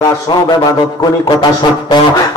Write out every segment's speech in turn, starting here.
সব ইবাদত করি, কথা সত্য।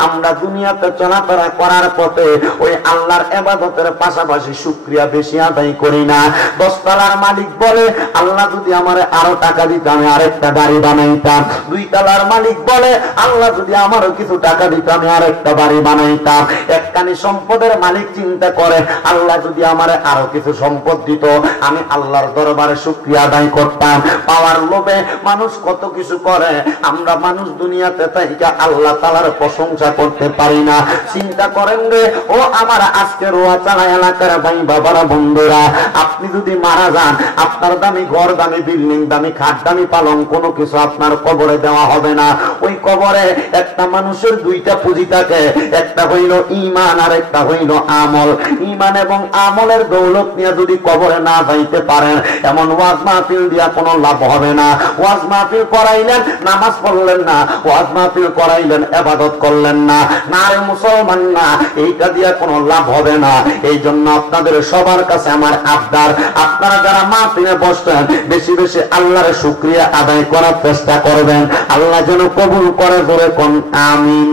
আমরা দুনিয়াতে চলাফেরা করার পথে ওই আল্লাহর ইবাদতের পাশাপাশি শুকরিয়া বেশি আদায় করি না। 10 তলার মালিক বলে, আল্লাহ যদি আমারে আরো টাকা দিত আমি আরেকটা বাড়ি বানাইতাম। 2 তলার মালিক বলে, আল্লাহ যদি আমারও কিছু টাকা দিত আমি আরেকটা বাড়ি বানাইতাম। একখানি সম্পদের মালিক চিন্তা করে, আল্লাহ যদি আমারে আরো কিছু সম্পদ দিত আমি আল্লাহর দরবারে শুকরিয়া আদায় করতাম। পাওয়ার লোভে মানুষ কত কিছু করে। আমরা মানুষ দুনিয়াতে তাইকা আল্লাহ তাআলার প্রশংসা করতে পারি না। চিন্তা করেন রে ও আমার আজকে রোয়াচালা এলাকার ভাই বাবারা, বন্ধুরা, আপনি যদি মারা যান আপনার দামি ঘর, দামি বিল্ডিং, দামি খাট, দামি পালং কোনো কিছু আপনার কবরে দেওয়া হবে না। ওই কবরে একটা মানুষের 2টা পুঁজি থাকে, একটা হইল ঈমান আর একটা হইল আমল। ঈমান এবং আমলের দৌলত নিয়ে যদি কবরে না যাইতে পারেন, এমন ওয়াজ মাহফিল দিয়া কোনো লাভ হবে না। ওয়াজ মাহফিল করাইলেন, নামাজ পড়লেন না, ওয়াজ মাহফিল করাইলেন, ইবাদত করলেন না, না রে মুসলমান না, এইটা দিয়া কোনো লাভ হবে না। এই জন্য আপনাদের সবার কাছে আমার আবদার, আপনারা যারা মাহফিলে বসছেন বেশি বেশি আল্লাহর শুকরিয়া আদায় করার চেষ্টা করবেন। আল্লাহ যেন কবুল করে, জোরে কোন আমিন।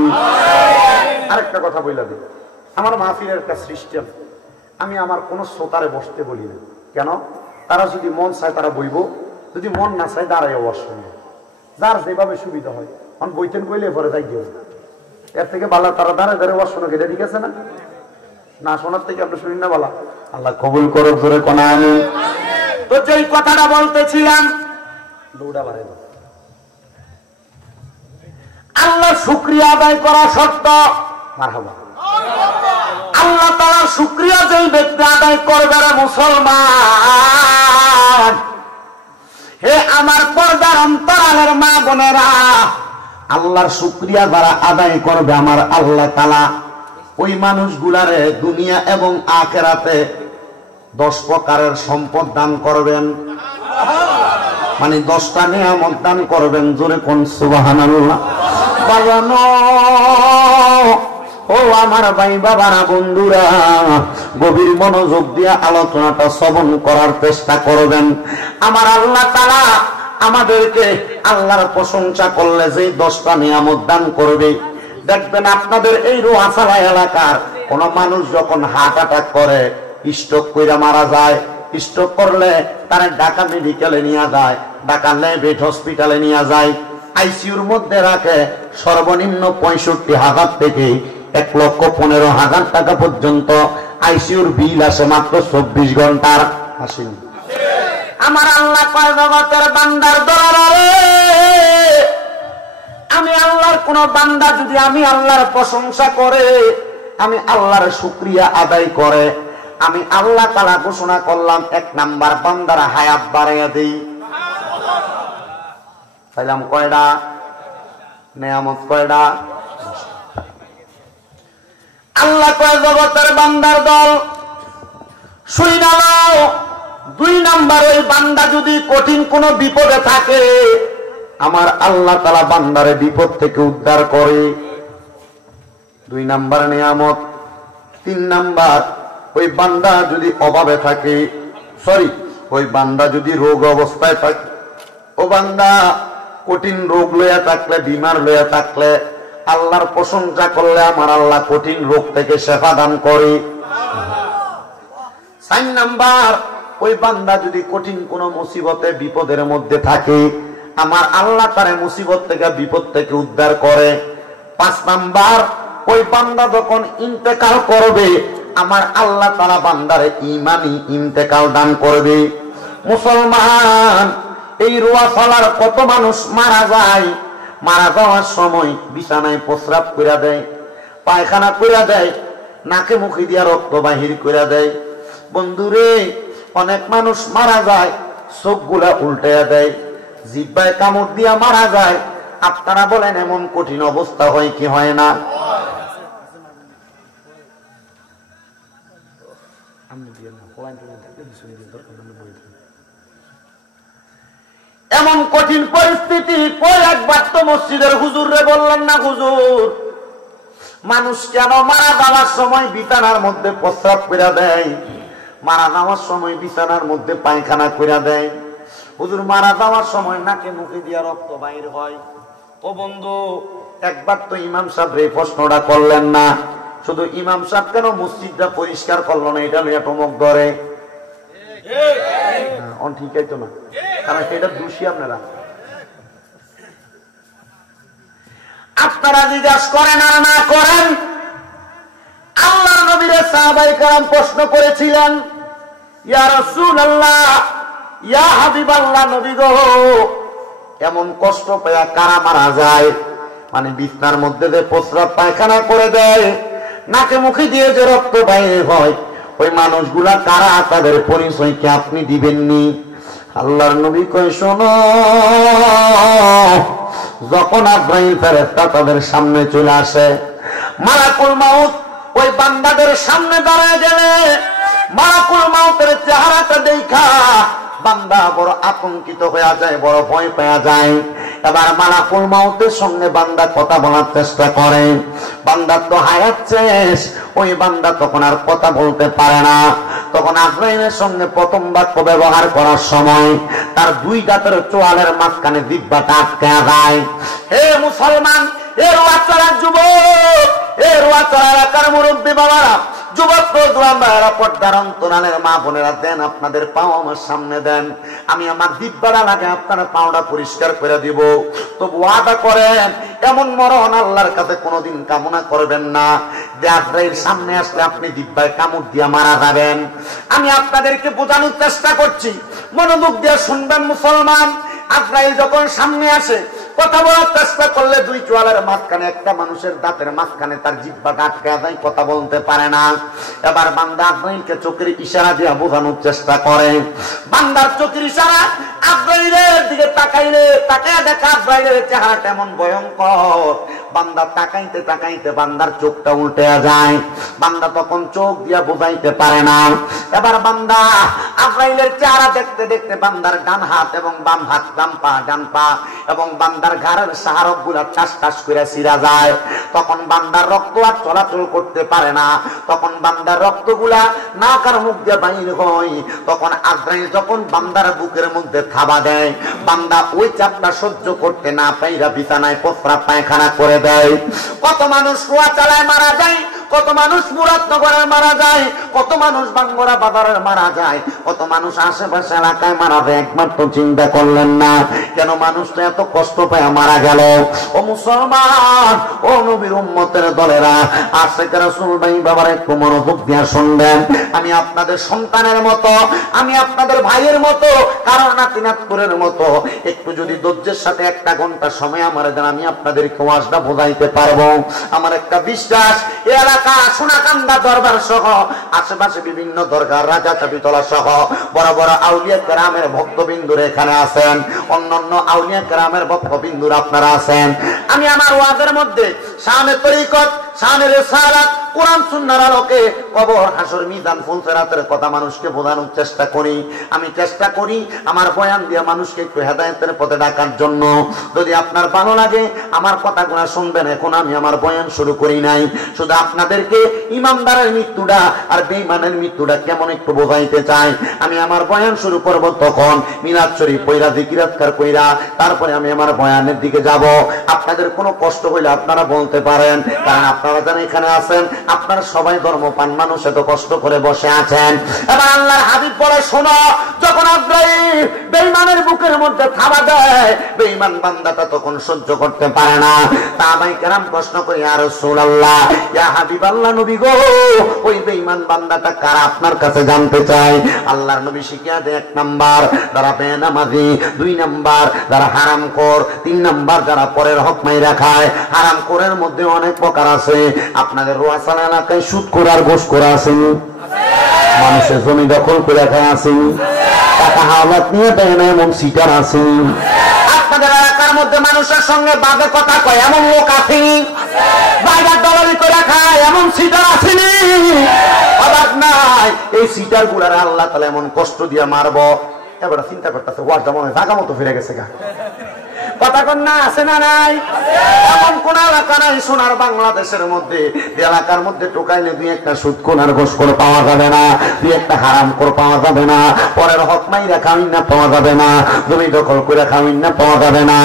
আরেকটা কথা বইলা দিই, আমার মাহফিলের একটা সিস্টেম, আমি আমার কোন শ্রোতারে বসতে বলি না। কেন? তারা যদি মন চায় তারা বইব, যদি মন না চায় দাঁড়াই ওয়াজ শুনবে, যার যেভাবে সুবিধা হয়। এখন বইতেন কইলে পরে যাই গিয়ে এর থেকে বালা তারা দাঁড়ায় দাঁড়ায় ওয়াজ শোনা, এটা ঠিক আছে না? না শোনার থেকে আপনি শুনি না বালা। আল্লাহ কবুল করো, জোরে কোন আমিন। তো যেই কথাটা বলতেছিলাম, দৌড়া বাড়ে আল্লাহ শুকরিয়া আদায় করা শর্ত। মারহাবা। আল্লাহ তাআলার শুকরিয়া যেই ব্যক্তি আদায় করবে রে মুসলমান, হে আমার পর্দার অন্তরালের মা বোনেরা, আল্লাহর শুকরিয়া যারা আদায় করবে আমার আল্লাহ তাআলা ওই মানুষগুলারে দুনিয়া এবং আখিরাতে 10 প্রকারের সম্পদ দান করবেন, মানে 10টা নিয়ামত দান করবেন। জোরে কোন সুবহানাল্লাহ। বাজানো ও আমার ভাই বাবারা, বন্ধুরা, গভীর মনোযোগ দিয়ে আলোচনাটা শ্রবণ করার চেষ্টা করবেন। আমার আল্লাহ তাআলা আমাদেরকে আল্লাহর প্রশংসা করলে যেই 10টা নিয়ামত দান করবে, দেখবেন আপনাদের এই রোয়াচালা এলাকার কোন মানুষ যখন হার্ট অ্যাটাক করে, স্ট্রোক কইরা মারা যায়, স্ট্রোক করলে তারা ঢাকা মেডিকেলে নিয়ে যায়, ঢাকা লেভেট হসপিটালে নিয়ে যায়, আইসিইউর মধ্যে রাখে। সর্বনিম্ন 65,000 থেকে 1,15,000 টাকা পর্যন্ত আইসিইউর বিল আসে মাত্র 24 ঘন্টার। আসেনি? আমার আল্লাহ কয় জগতের বান্দার দরবারে, আমি আল্লাহর কোন বান্দা যদি আমি আল্লাহর প্রশংসা করে, আমি আল্লাহর শুকরিয়া আদায় করে, আমি আল্লাহ তাআলা ঘোষণা করলাম 1 নাম্বার বান্দার হায়াত বাড়াইয়া দেই। তাইলাম কয়টা নিয়ামত? কয়টা? আল্লাহ কয় জগতের বান্দার দল শুই না। 2 নাম্বার, ওই বান্দা যদি কঠিন কোন বিপদে থাকে, আমার আল্লাহ তাআলা বান্দারে বিপদ থেকে উদ্ধার করে। 2 নাম্বার নিয়ামত। 3 নাম্বার, ওই বান্দা যদি অভাবে থাকে, ওই বান্দা যদি রোগ অবস্থায় থাকে, ও বান্দা কঠিন রোগ লইয়া থাকলে, বিমার লইয়া থাকলে, আল্লাহর প্রশংসা করলে আমার আল্লাহ কঠিন রোগ থেকে শেফা দান করে। 4 নাম্বার, ওই বান্দা যদি কঠিন কোন মুসিবতে বিপদের মধ্যে থাকে, আমার আল্লাহ তারে মুসিবত থেকে বিপদ থেকে উদ্ধার করে। 5 নাম্বার, ওই বান্দা যখন ইন্তেকাল করবে, আমার আল্লাহ তাআলা বান্দারে ঈমানি ইন্তেকাল দান করবে। মুসলমান, এই রোয়াচালার কত মানুষ মারা যায়, মারা যাওয়ার সময় বিছানায় প্রস্রাব কইরা দেয়, পায়খানা কইরা দেয়, নাকে মুখে দিয়া রক্ত বাহির কইরা দেয়। বন্ধুরে, অনেক মানুষ মারা যায় চোখগুলা উল্টাইয়া দেয়, জিহ্বায় কামড় দিয়া মারা যায়। আপনারা বলেন এমন কঠিন অবস্থা হয় কি হয় না? এমন কঠিন পরিস্থিতি কই একবার তো মসজিদের হুজুরে বললেন না, হুজুর মানুষ কেন মারা যাওয়ার সময় বিছানার মধ্যে প্রস্রাব কইরা দেয়, মারা যাওয়ার সময় বিছানার মধ্যে পায়খানা কইরা দেয়, হুজুর মারা যাওয়ার সময় নাকে মুখে দিয়া রক্ত বাইর হয়, ও বন্ধু, একবার তো ইমাম সাহেব এই প্রশ্নটা করলেন না, শুধু ইমাম সাহেব কেন মসজিদটা পরিষ্কার করলো না, এটা নিয়ে টমক ধরে ঠিকই তো না, কারণ সেটা দোষী আপনারা। আপনারা জিজ্ঞাসা করেন আর না করেন, আল্লাহর নবীর সাহাবায়ে কেরাম প্রশ্ন করেছিলেন, ইয়া রাসূলুল্লাহ, ইয়া হাবিবাল্লাহ, নবী গো, এমন কষ্ট পেয়ে কারা মারা যায়? মানে বিছনার মধ্যে যে প্রস্রাব পায়খানা করে দেয়, নাকে মুখে দিয়ে যে রক্ত বাইরে হয়, ওই মানুষগুলা কারা? তাদের পরিচয় কি আপনি দিবেননি? আল্লাহর নবী কয়, শোনো, যখন আজরাইল ফেরেশতা তাদের সামনে চলে আসে, মালাকুল মাউত ওই বান্দাদের সামনে দাঁড়ায় গেলে মালাকুল মাউতের চেহারাটা দেখা বান্দা বড় আতঙ্কিত হয়ে যায়, বড় ভয় পেয়ে যায়। এবার মালাকুল মাউতের সঙ্গে বান্দা কথা বলার চেষ্টা করে, বান্দার তো হায়াত শেষ, ওই বান্দা তখন আর কথা বলতে পারে না। তখন আজরাইলের সঙ্গে প্রথম বাক্য ব্যবহার করার সময় তার দুই দাঁতের চোয়ালের মাঝখানে জিহ্বাটা আটকে যায়। হে মুসলমান, এ রোয়াচড়ার যুবক, এ রোয়াচড়া এলাকার মুরব্বী বাবারা, যুবক প্রজন্মেরা, পর্দার অন্তরালের মা বোনেরা, দেন আপনাদের পাও আমার সামনে দেন, আমি আমার জিহ্বাটা লাগে আপনারা পাওটা পরিষ্কার করে দিব। তো ওয়াদা করেন, এমন মরণ আল্লাহর কাছে কোনোদিন কামনা করবেন না যে আজরাইল সামনে আসলে আপনি জিহ্বায় কামড় দিয়ে মারা যাবেন। আমি আপনাদেরকে বোঝানোর চেষ্টা করছি, মনোযোগ দিয়ে শুনবেন মুসলমান। আজরাইল যখন সামনে আসে, কথা বলার চেষ্টা করলে দুই চোয়ালের মাঝখানে, একটা মানুষের দাঁতের মাঝখানে তার জিহ্বাটা আটকে যায়, কথা বলতে পারে না। এবার বান্দা আজরাইলকে চোখের ইশারা দিয়ে বোঝানোর চেষ্টা করে। বান্দার চোখের ইশারা আজরাইলের দিকে তাকাইলে, তাকায় দেখা আজরাইলের চেহারাটা এমন ভয়ঙ্কর, বান্দা তাকাইতে তাকাইতে বান্দার চোখটা উল্টে যায়, বান্দা তখন চোখ দিয়া বোঝাইতে পারে না। এবার বান্দা আজরাইলের চেহারা দেখতে দেখতে বান্দার ডান হাত এবং বাম হাত, ডান পা এবং বান্দার ঘাড়ের সাহারক গুলা টাস টাস করে ছিঁড়া যায়। তখন বান্দার রক্ত আর চলাচল করতে পারে না, তখন বান্দার রক্তগুলা নাকার মুখ দিয়ে বাইর হয়। তখন আজরাইল যখন বান্দার বুকের মধ্যে থাবা দেয়, বান্দা ওই চাপটা সহ্য করতে না পাইরা বিছানায় প্রস্রাব পায়খানা করে দেয়। কত মানুষ রোয়া চালায় মারা যায়, কত মানুষ মুরাদনগরে মারা যায়, কত মানুষ বাঙ্গরা বাজারে মারা যায়, কত মানুষ আশেপাশে এলাকায় মারা যায়। একবার তো চিন্তা করলেন না কেন মানুষটা এত কষ্ট পায় মারা গেল? ও মুসলমান, ও নবীর উম্মতের দলেরা, আশিক রাসূল ভাই বাবার একটু মনোযোগ দিয়ে শুনবেন। আমি আপনাদের সন্তানের মতো, আমি আপনাদের ভাইয়ের মতো, কারণ নাতিনাতপুরের মতো, একটু যদি ধৈর্যের সাথে একটা ঘন্টা সময় আমার দেন, আমি আপনাদেরকে ওয়াজটা বোঝাইতে পারবো। আমার একটা বিশ্বাস, এই এলাকা সোনাকান্দা দরবার সহ আশেপাশে বিভিন্ন দরগা, রাজা চাবিতলা সহ বড় বড় আউলিয়া কেরামের ভক্তবিন্দুর এখানে আছেন, অন্যান্য আউলিয়া কেরামের ভক্তবিন্দুর আপনারা আছেন। আমি আমার ওয়াজের মধ্যে শানে তরিকত, শানে রিসালাত, কোরআন সুন্নাহর আলোকে কবর, হাসর, মিজান, ফুলসিরাতের কথা মানুষকে বোঝানোর চেষ্টা করি। আমি চেষ্টা করি আমার বয়ান দিয়ে মানুষকে একটু হেদায়েতের পথে ডাকার জন্য। যদি আপনার ভালো লাগে আমার কথাগুলো শুনবেন। এখন আমি আমার বয়ান শুরু করি নাই, শুধু আপনাদেরকে ইমানদারের মৃত্যুটা আর বেঈমানের মৃত্যুটা কেমন একটু বোঝাইতে চাই। আমি আমার বয়ান শুরু করব, তখন মিলাদ শরীফ পয়রা, জিকির আজকার কইরা তারপরে আমি আমার বয়ানের দিকে যাব। আপনাদের কোনো কষ্ট হইলে আপনারা বলতে পারেন, কারণ আপনারা যারা এখানে আছেন আপনারা সবাই ধর্মপান মানুষ, এত কষ্ট করে বসে আছেন। এবার আল্লাহর হাবিব বলে, শোনো, যখন আজরাইল বেঈমানের বুকের মধ্যে থাবা দেয়, বেঈমান বান্দাটা তখন সহ্য করতে পারে না। সাহাবায়ে কেরাম প্রশ্ন করে, ইয়া রাসূলুল্লাহ, ইয়া হাবিবাল্লাহ, নবী গো, ওই বেঈমান বান্দাটা কারা আপনার কাছে জানতে চাই। আল্লাহর নবী শিখিয়ে দেয়, 1 নাম্বার যারা বেনামাজি, 2 নাম্বার যারা হারামখোর, 3 নাম্বার যারা পরের হক মাইরা খায়। হারামখোরের মধ্যে অনেক প্রকার আছে। আপনাদের রোয়াসান এলাকায় সুদখোর আর ঘুষখোর আছেন, মানুষের জমি দখল করে খায় আছেন, টাকা হাওলাত নিয়ে দেয় না এমন সিটার আছেন। আপনাদের এলাকার মধ্যে মানুষের সঙ্গে বাজে কথা কয় এমন লোক আসেনি, বাইরের দলালি করে খায় এমন সিটার আসেনি। অবাক নাই, এই সিটার গুলার আল্লাহ তাআলা এমন কষ্ট দিয়ে মারবো। এবার চিন্তা করতেছে, ওয়াজটা মনে হয় জায়গা মতো ফিরে গেছে গা, কথা কন না, আছে না নাই? এমন কোন এলাকা নাই সোনার বাংলাদেশের মধ্যে, এলাকার মধ্যে টোকাইলে দুই একটা সুদখোর আর ঘুষখোর পাওয়া যাবে না, দুই একটা হারামখোর পাওয়া যাবে না, পরের হক মাইরা খাওয়াইন না পাওয়া যাবে না, জমি দখল করে খাওয়াইন না পাওয়া যাবে না।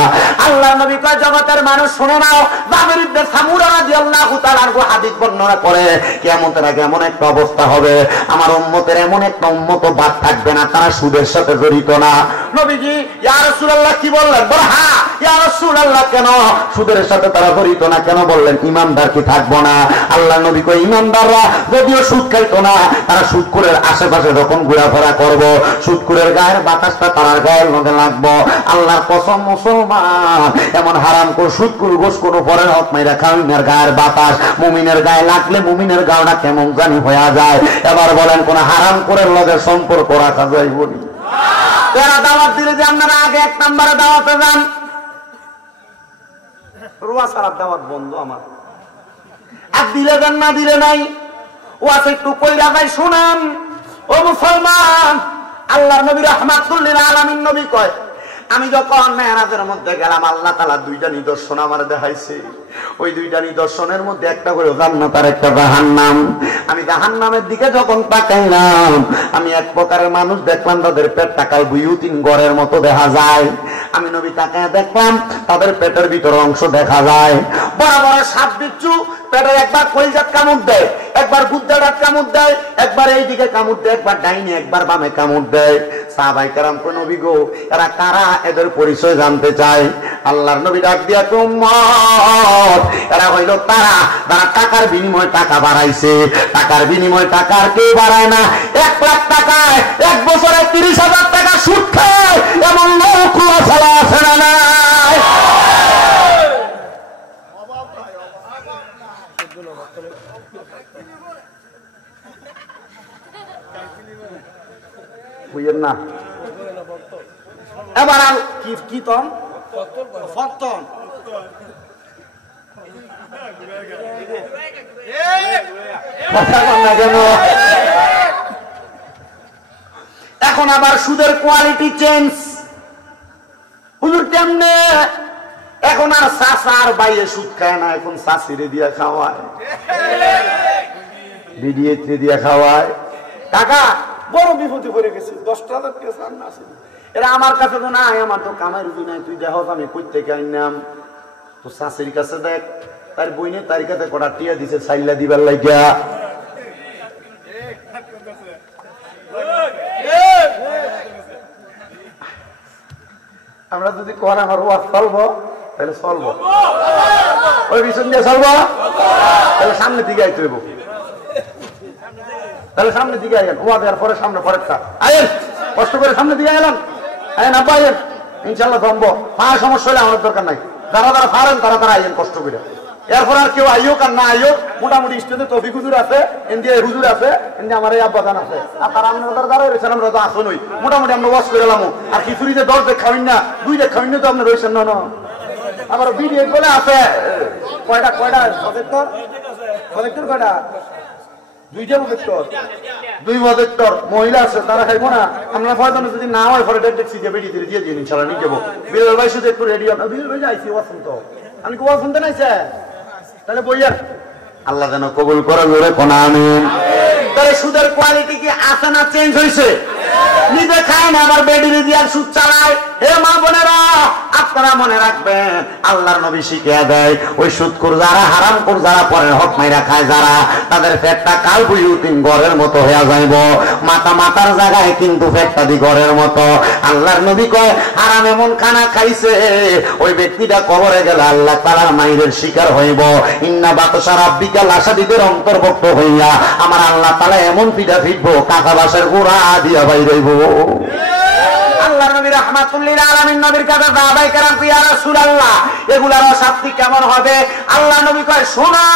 আল্লাহ নবী কয় জগতের মানুষ শুনে নাও, জাবির ইবনে সামুরা রাদিয়াল্লাহু তাআলা আনহু হাদিস বর্ণনা করে কিয়ামতের আগে এমন একটা অবস্থা হবে, আমার উম্মতের এমন একটা উম্মত বাদ থাকবে না তারা সুদের সাথে জড়িত না। নবীজি ইয়া রাসূলুল্লাহ কি বললেন? বল হ্যাঁ ইয়া রাসূলুল্লাহ, কেন সুদের সাথে তারা জড়িত না? কেন বললেন ইমানদার কি থাকবো না? আল্লাহ নবী কয় ইমানদাররা যদিও সুদ খাইতো না, তারা সুদখোরের আশেপাশে যখন ঘোরাফেরা করব, সুদখোরের গায়ের বাতাসটা তার গায়ের মধ্যে লাগবো। আল্লাহর কসম মুসলমান এমন হারামখোর সুদখোর ঘুষখোর পরের হক মাইরা খাওয়াইনের গায়ের বাতাস মুমিনের গায়ে লাগলে মুমিনের গাওটা কেমন জানি হয়ে যায়। এবার বলেন কোন হারামখোরের লগে সম্পর্ক রাখা যায় বলি? তারা দাওয়াত দিলে যে আপনারা আগে 1 নম্বরে দাওয়াতে যান, রোয়া সারা দাওয়াত বন্ধ আমার। আর দিলে দেন না দিলে নাই, ও আছে একটু কইরা যাই শুনেন। ও মুসলমান, আল্লাহর নবী রাহমাতুল লিল আলামিন নবী কয় আমি যখন মেরাজের মধ্যে গেলাম আল্লাহ তাআলা দুইটা নিদর্শন আমার দেখাইছে। ওই দুইটা নিদর্শনের মধ্যে একটা করে জান্নাত আর একটা জাহান্নাম। আমি জাহান্নামের দিকে যখন তাকাইলাম আমি এক প্রকারের মানুষ দেখলাম তাদের পেট টাকায় বুয়ুতিন গড়ের মতো দেখা যায়। আমি নবী তাকায় দেখলাম তাদের পেটের ভিতর অংশ দেখা যায়। বড় বড় সাপ বিচ্ছু পেটে একবার কলিজাত কামড় দেয়, একবার গুদ্দাটাত কামড় দেয়, একবার এইদিকে কামড় দেয়, একবার ডাইনে একবার বামে কামড় দেয়। সাহাবায়ে কেরাম কই নবী গো এরা কারা? এদের পরিচয় জানতে চাই। আল্লাহর নবী ডাক দিয়া কই উম্মত এরা হইল তারা যারা টাকার বিনিময়ে টাকা বাড়াইছে। টাকার বিনিময়ে টাকা আর কেউ বাড়ায় না। 1 লাখ টাকায় 1 বছরে 30,000 টাকা সুদ খায় এমন লোক ফেলা আছে না নাই? বুঝেন না? এবার কি তন ফতন এখন আবার সুদের কোয়ালিটি চেঞ্জ। হুজুর কেমনে? এখন আর চাচা আর বাইরে সুদ খায় না, এখন চাচিরে দিয়া খাওয়ায়, বিডিএতে দিয়া খাওয়ায়। টাকা বড় বিপদে পড়ে গেছে, 10,000 টাকা সামনে আছে। এরা আমার কাছে তো নাই, আমার তো কামাই রুজি নাই, তুই দেখ আমি কই থেকে আইনাম। তো শাশুড়ির কাছে দেখ তার বইনে তার কাছে কটা টিয়া দিছে সাইলা দিবার লাগিয়া। আমরা যদি কোন আমার ওয়াজ চলবো তাহলে চলবো, ওই পিছন দিয়ে চলবো তাহলে সামনে দিকে আইতে হইব। তাহলে সামনে দিকে আইন, ওয়া দেওয়ার পরে সামনে পরেরটা আইন, কষ্ট করে সামনে দিকে আইলাম। আইন আব্বা আইন, ইনশাল্লাহ জমবো। ফাঁড়া সমস্যা হলে আমার দরকার নাই, যারা যারা ফাড়েন তারা তারা আইন কষ্ট করে। এরপর আর কেউ আইয়োক আর না আইয়োক, মোটামুটি স্টেজে তৌফিক হুজুর আছে, ইন্ডিয়া হুজুর আছে, ইন্ডিয়া আমার এই আব্বাজান আছে, আর তারা আপনারা যারা রয়েছেন আমরা তো আসুনই। মোটামুটি আমরা ওয়াশ করে এলাম। আর খিচুড়ি যে 10 দেখ খাওয়াই না, 2 দেখ খাওয়াই না তো আপনার রয়েছেন না। আবার বিডিএ বলে আছে কয়টা কয়টা প্রজেক্টর কয়টা? 2টা প্রজেক্টর, 2 প্রজেক্টর মহিলা আছে, তারা খাইবো না। আমরা ফয়দানো যদি না হয় পরে ডেট দিয়ে বেরিয়ে দিয়ে দিন ইনশাআল্লাহ নিয়ে যাবো। বিরল ভাই শুধু একটু রেডি হবে। বিরল ভাই যাইছি ওয়াসন্ত, আমি কি ওয়াজ শুনতে নাইছে? তাহলে বইয়া আল্লাহ যেন কবুল করে জোরে কোন আমিন। তাহলে সুদের কোয়ালিটি কি আছে না চেঞ্জ হয়েছে? নিজে খায় না আবার বেডিরে দিয়ে সুদ চালায়। হে মা বোনেরা আপনারা মনে রাখবেন আল্লাহর নবী শিখিয়ে দেয় ওই সুদখোর যারা, হারামখোর যারা, পরের হক মাইরা খায় যারা, তাদের পেটটা কাল বুয়ুতিন গড়ের মতো হয়ে যাইব। মাথার জায়গায় কিন্তু পেটটা দি গড়ের মতো। আল্লাহর নবী কয় হারাম এমন খানা খাইছে ওই ব্যক্তিটা কবরে গেলে আল্লাহ তাআলার মাইরের শিকার হইব। ইন্না বাতশা রাব্বিকা লাশাদীদের অন্তর্ভুক্ত হইয়া আমার আল্লাহ তাআলা এমন পিঠা ফিটবো কাঁচা বাঁশের গোড়া দিয়া বাইরেইব। আল্লাহর নবী রাহমাতুল লিল আলামিন নবীর কাছে সাহাবায়ে কেরাম কই ইয়া রাসূলুল্লাহ এগুলার শাস্তি কেমন হবে? আল্লাহ নবী কয় শোনো,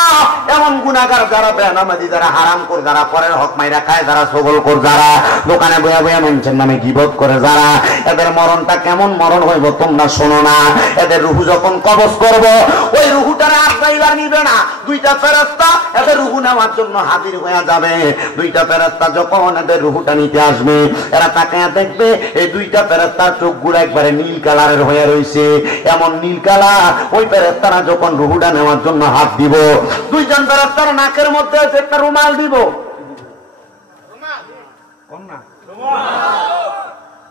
এমন গুনাহগার যারা, বেনামাজি যারা, হারামখোর যারা, পরের হক মাইরা খায় যারা, ছগলখোর যারা, দোকানে বইয়া বইয়া মানুষের নামে গীবত করে যারা, এদের মরণটা কেমন মরণ হইব তোমরা শোনো না। এদের রূহ যখন কবজ করব ওই রূহটারে আজরাইল মাইলা নিবে না। দুইটা ফেরেশতা এদের রূহ নেওয়ার জন্য হাজির হয়ে যাবে। দুইটা ফেরেশতা যখন এদের রূহটা নিতে আসবে, এরা তাকায় দেখবে এই দুইটা ফেরেশতার চোখগুলো একবারে নীল কালারের হয়ে রয়েছে। এমন নীল কালার, ওই ফেরেশতারা যখন রূহটা নেওয়ার জন্য হাত দিব, দুইজন ফেরেশতার নাকের মধ্যে একটা রুমাল দিব।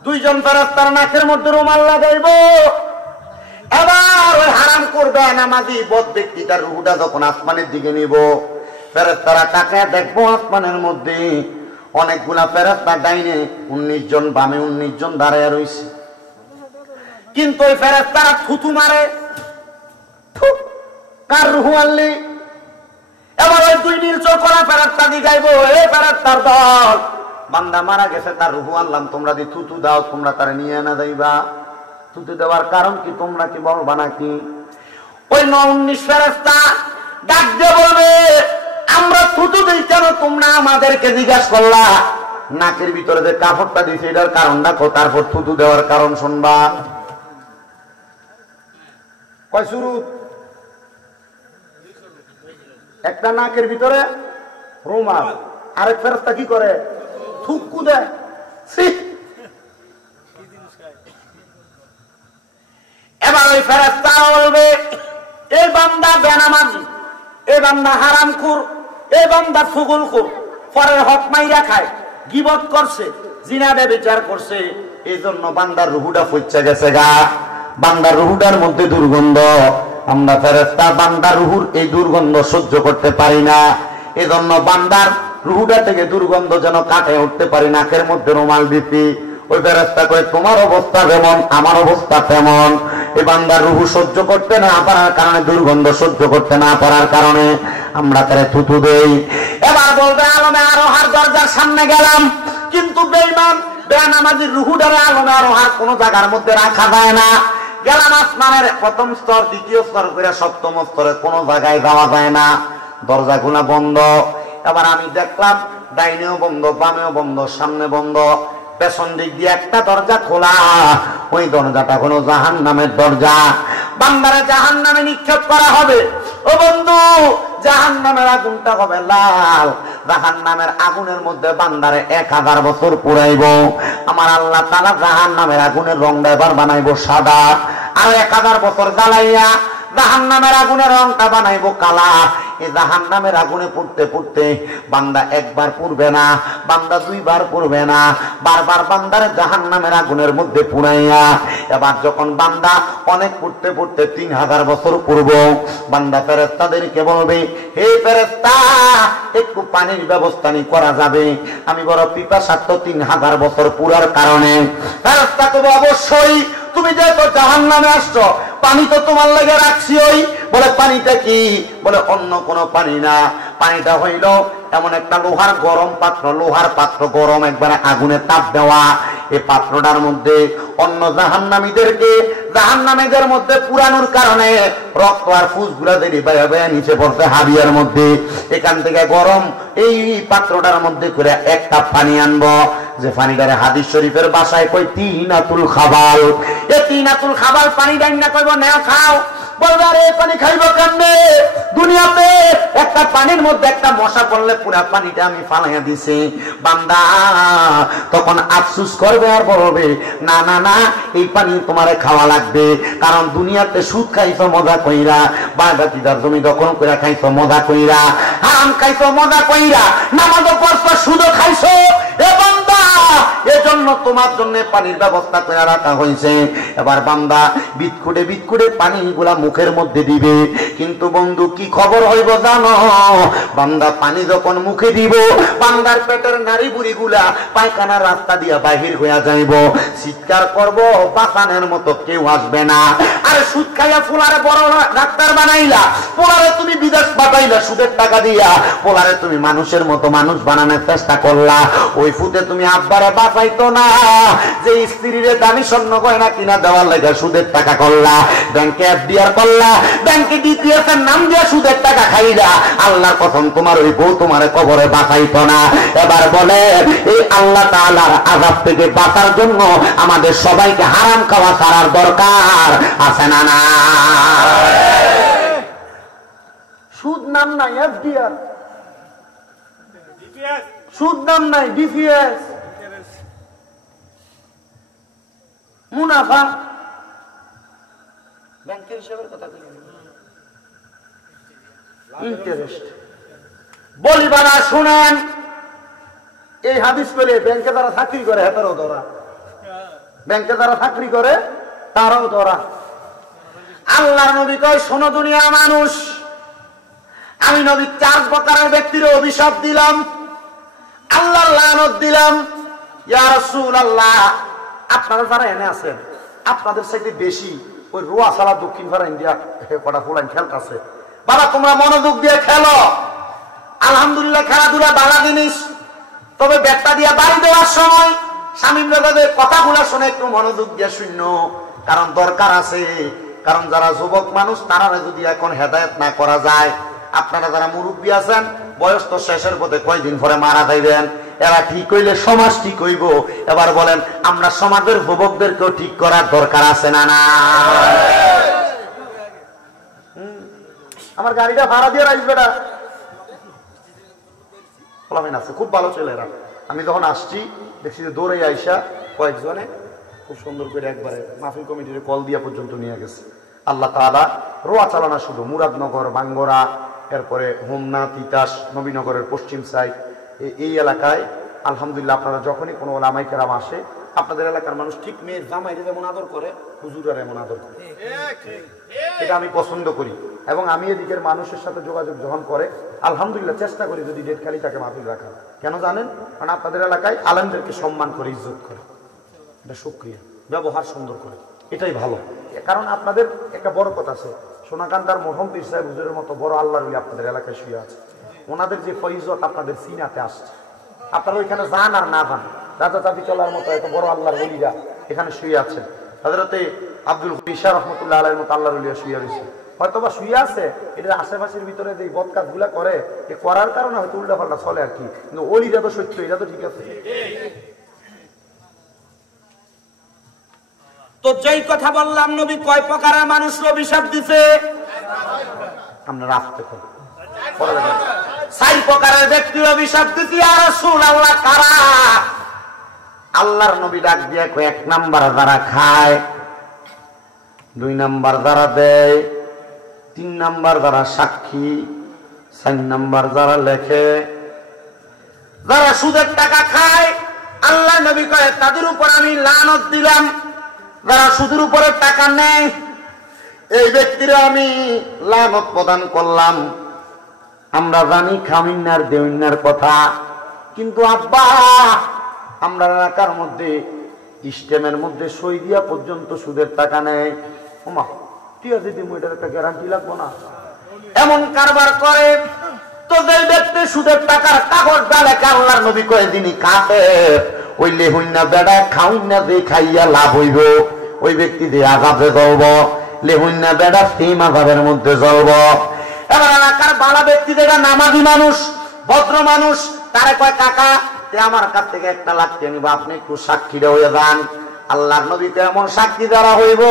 দুইজন ফেরেশতার নাকের মধ্যে রুমাল লাগাইব। এবার ওই হারাম করবে নামাজি বদ ব্যক্তিটার রূহটা যখন আসমানের দিকে নিব, ফেরেশতারা তাকায় দেখবো আসমানের মধ্যে অনেকগুলা ফেরেশতা ডাইনে 19 জন, বামে 19 জন দাঁড়ায় রয়েছে। কিন্তু ওই ফেরেশতারা থুতু মারে, কার রূহ আনলি? এবার ওই দুই নীল চোখরা ফেরেশতা দিগাইবো, এই ফেরেশতার দল, বান্দা মারা গেছে, তার রূহ আনলাম, তোমরা দি থুতু দাও, তোমরা তারা নিয়ে না যাইবা। থুতু দেওয়ার কারণ কি তোমরা কি বলবা নাকি? ওই 19 ফেরেশতা ডাক দিয়ে বলবে, আমরা থুতু দিই কেন, তোমরা আমাদেরকে জিজ্ঞাসা করলা? নাকের ভিতরে যে কাপড়টা দিছে এটার কারণ দেখো, তারপর থুতু দেওয়ার কারণ শুনবা। কয় শুরু? একটা নাকের ভিতরে রুমাল, আরেক ফেরেশতা কি করে? থুকু দেয়। এবার ওই ফেরেশতা বলবে, এই বান্দা বেনামাজি, এই বান্দা হারামখোর, এই বান্দা ফুগুলখোর, পরের হক মাইরা খায়, গীবত করছে, জিনা ব্যভিচার করছে, এই জন্য বান্দার রূহটা ফইচ্চা গেছে গা। বান্দার রূহটার মধ্যে দুর্গন্ধ। আমরা ফেরেশতা বান্দার রূহুর এই দুর্গন্ধ সহ্য করতে পারি না। এজন্য বান্দার রূহটা থেকে দুর্গন্ধ যেন কাটে উঠতে পারি, নাকের মধ্যে রুমাল দিতি। ওই ফেরেশতা কয়, তোমার অবস্থা যেমন আমার অবস্থা তেমন। এই বান্দার রূহ সহ্য করতে না পারার কারণে, দুর্গন্ধ সহ্য করতে না পারার কারণে আমরা তারে থুতু দেই। এবার বলবে, আলমে আরোহার দরজার সামনে গেলাম, কিন্তু বেঈমান বেনামাজির রূহটারে আলমে আরোহার কোন জায়গার মধ্যে রাখা যায় না। গেলাম আসমানের প্রথম স্তর, দ্বিতীয় স্তর করে সপ্তম স্তরে, কোন জায়গায় যাওয়া যায় না, দরজাগুলা বন্ধ। এবার আমি দেখলাম ডাইনেও বন্ধ, বামেও বন্ধ, সামনে বন্ধ, পেছন দিক দিয়ে একটা দরজা খোলা। ওই দরজাটা হলো জাহান্নামের দরজা। বান্দারে জাহান্নামে নিক্ষেপ করা হবে। ও বন্ধু, জাহান্নামের আগুনটা হবে লাল। জাহান্নামের আগুনের মধ্যে বান্দারে 1000 বছর পুরাইব। আমার আল্লাহ তাআলা জাহান্নামের আগুনের রংটা এবার বানাইব সাদা, আর 1000 বছর জ্বালাইয়া জাহান্নামের আগুনের রংটা বানাইব কালা। এই জাহান্নামের আগুনে পুড়তে পুড়তে বান্দা একবার পুড়বে না, বান্দা দুইবার পুড়বে না, বারবার বান্দারে জাহান্নামের আগুনের মধ্যে পুড়াইয়া, এবার যখন বান্দা অনেক পুড়তে পুড়তে 3000 বছর পুড়ব, বান্দা ফেরেশতাদেরকে বলবে, হে ফেরেশতা, একটু পানির ব্যবস্থা নি করা যাবে? আমি বড় পিপাসার্থ 3000 বছর পুরার কারণে। ফেরেশতা কবে, অবশ্যই, তুমি যেহেতু জাহান্নামে আসছো, পানি তো তোমার লেগে রাখছি। ওই বলে, পানিটা কি? বলে, অন্য কোনো পানি না, পানিটা হইল এমন একটা লোহার গরম পাত্র, লোহার পাত্র গরম, একবারে আগুনে তাপ দেওয়া। এই পাত্রটার মধ্যে অন্য জাহান্নামীদেরকে জাহান্নামীদের মধ্যে পুরানোর কারণে রক্ত আর ফুসগুলা দেরি বাইরে বাইরে নিচে পড়ছে হাবিয়ার মধ্যে। এখান থেকে গরম এই পাত্রটার মধ্যে করে এক কাপ পানি আনবো, যে পানিটারে হাদিস শরীফের ভাষায় কই তিনাতুল খাবাল। এই তিনাতুল খাবাল পানি ডাইন না কইব, নাও খাও। বলবে, আরে পানি খাইব কেমনে? দুনিয়াতে একটা পানির মধ্যে একটা মশা পড়লে পুরা পানিটা আমি ফালাইয়া দিছি। বান্দা তখন আফসুস করবে আর বলবে, না না না, এই পানি তোমারে খাওয়া লাগবে। কারণ দুনিয়াতে সুদ খাইছো মজা কইরা, বাগাতিদার জমি দখল করে খাইছো মজা কইরা, হারাম খাইছো মজা কইরা, নামাজও পড়ছো, সুদও খাইছো। এ বান্দা, এজন্য তোমার জন্য পানির ব্যবস্থা করে রাখা হয়েছে। এবার বান্দা বিটকুটে বিটকুটে পানিগুলা মুখের মধ্যে দিবে। কিন্তু বন্ধু, কি খবর হইব জানো? বান্দা পানি যখন মুখে দিব, বান্দার পেটের নারী বুড়ি গুলা পায়খানার রাস্তা দিয়া বাহির হইয়া যাইব। চিৎকার করব, বাঁচানোর মতো কেউ আসবে না। আরে সুদ খাইয়া পোলারে বড় ডাক্তার বানাইলা, পোলারে তুমি বিদেশ পাঠাইলা সুদের টাকা দিয়া, পোলারে তুমি মানুষের মতো মানুষ বানানোর চেষ্টা করলা। ওই ফুটে তুমি আব্বারে বাঁচাইতো না, যে স্ত্রীরে দামি স্বর্ণ গয়না কিনা দেওয়ার লাগে সুদের টাকা করলা, ব্যাংকে এফডিআর করলা, ব্যাংকে ডিপিএস এর নাম দিয়ে সুদের টাকা খাইলা। আল্লাহর কসম, তোমার ওই বউ তোমার কবরে বাঁচাইতো না। এবার বলে, এই আল্লাহ তাআলার আযাব থেকে বাঁচার জন্য আমাদের সবাইকে হারাম খাওয়া ছাড়ার দরকার আছে না? না, নাম নাই, এফডিআর। সুদ নাম নাই, ডিপিএস। মুনাফা ব্যাংকের হিসাবের কথা ইন্টারেস্ট বলিবারা শুনেন। এই হাদিস পেলে ব্যাংকে যারা চাকরি করে হেতারও ধরা, ব্যাংকে যারা চাকরি করে তারাও ধরা। আল্লাহর নবী কয়, শোনো দুনিয়ার মানুষ, আমি নবী 4 প্রকারের ব্যক্তির অভিশাপ দিলাম, আল্লাহর লানত দিলাম। ইয়া রাসূলুল্লাহ, আপনারা যারা এনে আছেন আপনাদের চাইতে বেশি ওই রোয়া সালা দক্ষিণ পাড়া ইন্ডিয়া কটা ফুলাইন খেলতেছে। বাবা তোমরা মনোযোগ দিয়ে খেলো। আলহামদুলিল্লাহ খেলাধুলা ভালো জিনিস, তবে ব্যাটটা দিয়া বাড়ি দেওয়ার সময় স্বামী ব্রতদের কথাগুলো শুনে একটু মনোযোগ দিয়ে শূন্য, কারণ দরকার আছে। কারণ যারা যুবক মানুষ তারা যদি এখন হেদায়েত না করা যায়, আপনারা যারা মুরব্বী আছেন বয়স তো শেষের পথে, কয়দিন পরে মারা যাইবেন। এরা ঠিক হইলে সমাজ ঠিক হইব। এবার বলেন, আমরা সমাজের যুবকদেরকেও ঠিক করার দরকার আছে না? না, আমার গাড়িটা ভাড়া দিয়ে রাখবে না, আছে খুব ভালো ছেলেরা। আমি যখন আসছি দেখছি যে দৌড়ে আইসা কয়েকজনে খুব সুন্দর করে একবারে মাহফিল কমিটির কল দিয়া পর্যন্ত নিয়ে গেছে। আল্লাহ তাআলা রোয়া চালানা শুধু মুরাদনগর, বাঙ্গরা, এরপরে হোমনা, তিতাস, নবীনগরের পশ্চিম সাইড, এই এলাকায় আলহামদুলিল্লাহ আপনারা যখনই কোনো ওলামায়ে কেরাম আসে, আপনাদের এলাকার মানুষ ঠিক মেয়ের জামাইরে যেমন আদর করে হুজুরের এমন আদর করে। এটা আমি পছন্দ করি এবং আমি এদিকের মানুষের সাথে যোগাযোগ যখন করে আলহামদুলিল্লাহ চেষ্টা করি যদি ডেট খালি থাকে মাহফিল রাখা। কেন জানেন? কারণ আপনাদের এলাকায় আলেমদেরকে সম্মান করে, ইজ্জত করে, এটা শুকরিয়া, ব্যবহার সুন্দর করে, এটাই ভালো। কারণ আপনাদের একটা বড় কথা আছে, সোনাকান্দার মরহম পীর সাহেব হুজুরের মতো বড় আল্লাহর ওলি আপনাদের এলাকায় শুয়ে আছে। ওনাদের যে ফয়জত আপনাদের সিনাতে আসছে, আপনারা ওইখানে যান আর না যান, রাজা চাবি চলার মতো এত বড় আল্লাহর ওলিরা এখানে শুয়ে আছেন। হযরতে আব্দুল ঈসা রাহমাতুল্লাহ আলাইহির মতো আল্লাহর ওলিরা শুয়ে রয়েছে। হয়তোবা শুয়ে আছে, এটা আশেপাশের ভিতরে যে বদকাজ গুলা করে, এ করার কারণে হয়তো উল্টা পাল্টা চলে আর কি, কিন্তু ওলিরা তো সত্য, এটা তো ঠিক আছে। তো যেই কথা বললাম, নবী কয় প্রকারের মানুষ অভিশাপ দিছে? আমরা রাখতে পারি 4 প্রকারের ব্যক্তির অভিশাপ দিছি। ইয়া রাসূলুল্লাহ, কারা? আল্লাহর নবী ডাক দিয়ে কয়, 1 নাম্বার যারা খায়, 2 নাম্বার যারা দেয়, 3 নাম্বার যারা সাক্ষী, 4 নাম্বার যারা লেখে। যারা সুদের টাকা খায়, আল্লাহ নবী কয় তাদের উপর আমি লানত দিলাম। যারা সুদের উপরে টাকা নেয়, এই ব্যক্তিরা আমি লানত প্রদান করলাম। আমরা জানি খামিনার দেউনার কথা, কিন্তু আব্বা আমরা এলাকার মধ্যে ইস্টেমের মধ্যে সই দিয়া পর্যন্ত সুদের টাকা নেয়। ওমা ঠিক আছে, তুমি এটার একটা গ্যারান্টি লাগবো না, এমন কারবার করে। তো যে ব্যক্তি সুদের টাকার কাগজ ডালে, আল্লাহর নবী কয় যিনি কাটে ওই লেহুইনা বেড়া খাউইনা যে খাইয়া লাভ হইব, ওই ব্যক্তি দিয়ে আঘাতে জ্বলব, লেহুইনা বেড়া সেই আঘাতের মধ্যে জ্বলব। এবার এলাকার বালা ব্যক্তি যেটা নামাজি মানুষ, ভদ্র মানুষ, তারে কয় কাকা আমার কাছ থেকে 1 লাখ টাকা নিব, আপনি একটু সাক্ষীরা হয়ে যান। আল্লাহর নবীকে এমন সাক্ষী দ্বারা হইব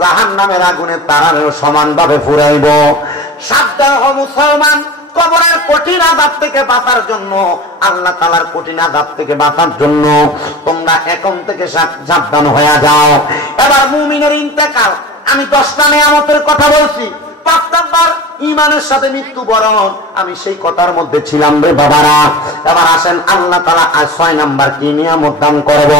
জাহান্নামের আগুনে তারাও সমানভাবে ফুরাইব। সাবধান হও মুসলমান, কবরের কঠিন আযাব থেকে বাঁচার জন্য, আল্লাহ তাআলার কঠিন আযাব থেকে বাঁচার জন্য তোমরা এখন থেকে সাবধান হয়ে যাও। এবার মুমিনের ইন্তেকাল, আমি 10টা নিয়ামতের কথা বলছি, 5 নাম্বার ঈমানের সাথে মৃত্যুবরণ, আমি সেই কথার মধ্যে ছিলাম রে বাবারা। এবার আসেন আল্লাহ তাআলা আজ 6 নাম্বার কি নিয়ামত দান করব।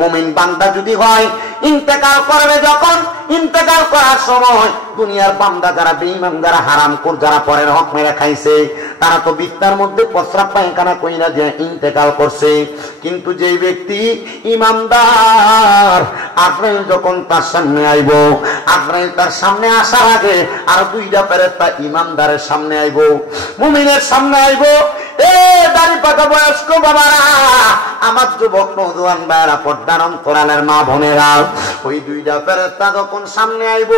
মুমিন বান্দা যদি হয়, ইন্তেকাল করবে যখন, ইন্তেকাল করার সময় দুনিয়ার বান্দা যারা বেঈমান, যারা হারামখোর, যারা পরের হক মেরে খাইছে, তারা তো বিছনার মধ্যে প্রস্রাব পায়খানা কইরা দিয়ে ইন্তেকাল করছে। কিন্তু যেই ব্যক্তি ইমানদার, আজরাইল যখন তার সামনে আইব, আজরাইল তার সামনে আসার আগে আর 2টা ফেরেশতা ইমানদারের সামনে আইব, মুমিনের সামনে আইব। এ দাড়ি পাকা বয়স্ক বাবারা, আমার যুবক নওজোয়ান ভাইরা, পর্দার অন্তরালের মা বোনেরা, ওই 2টা ফেরেশতা যখন সামনে আইব,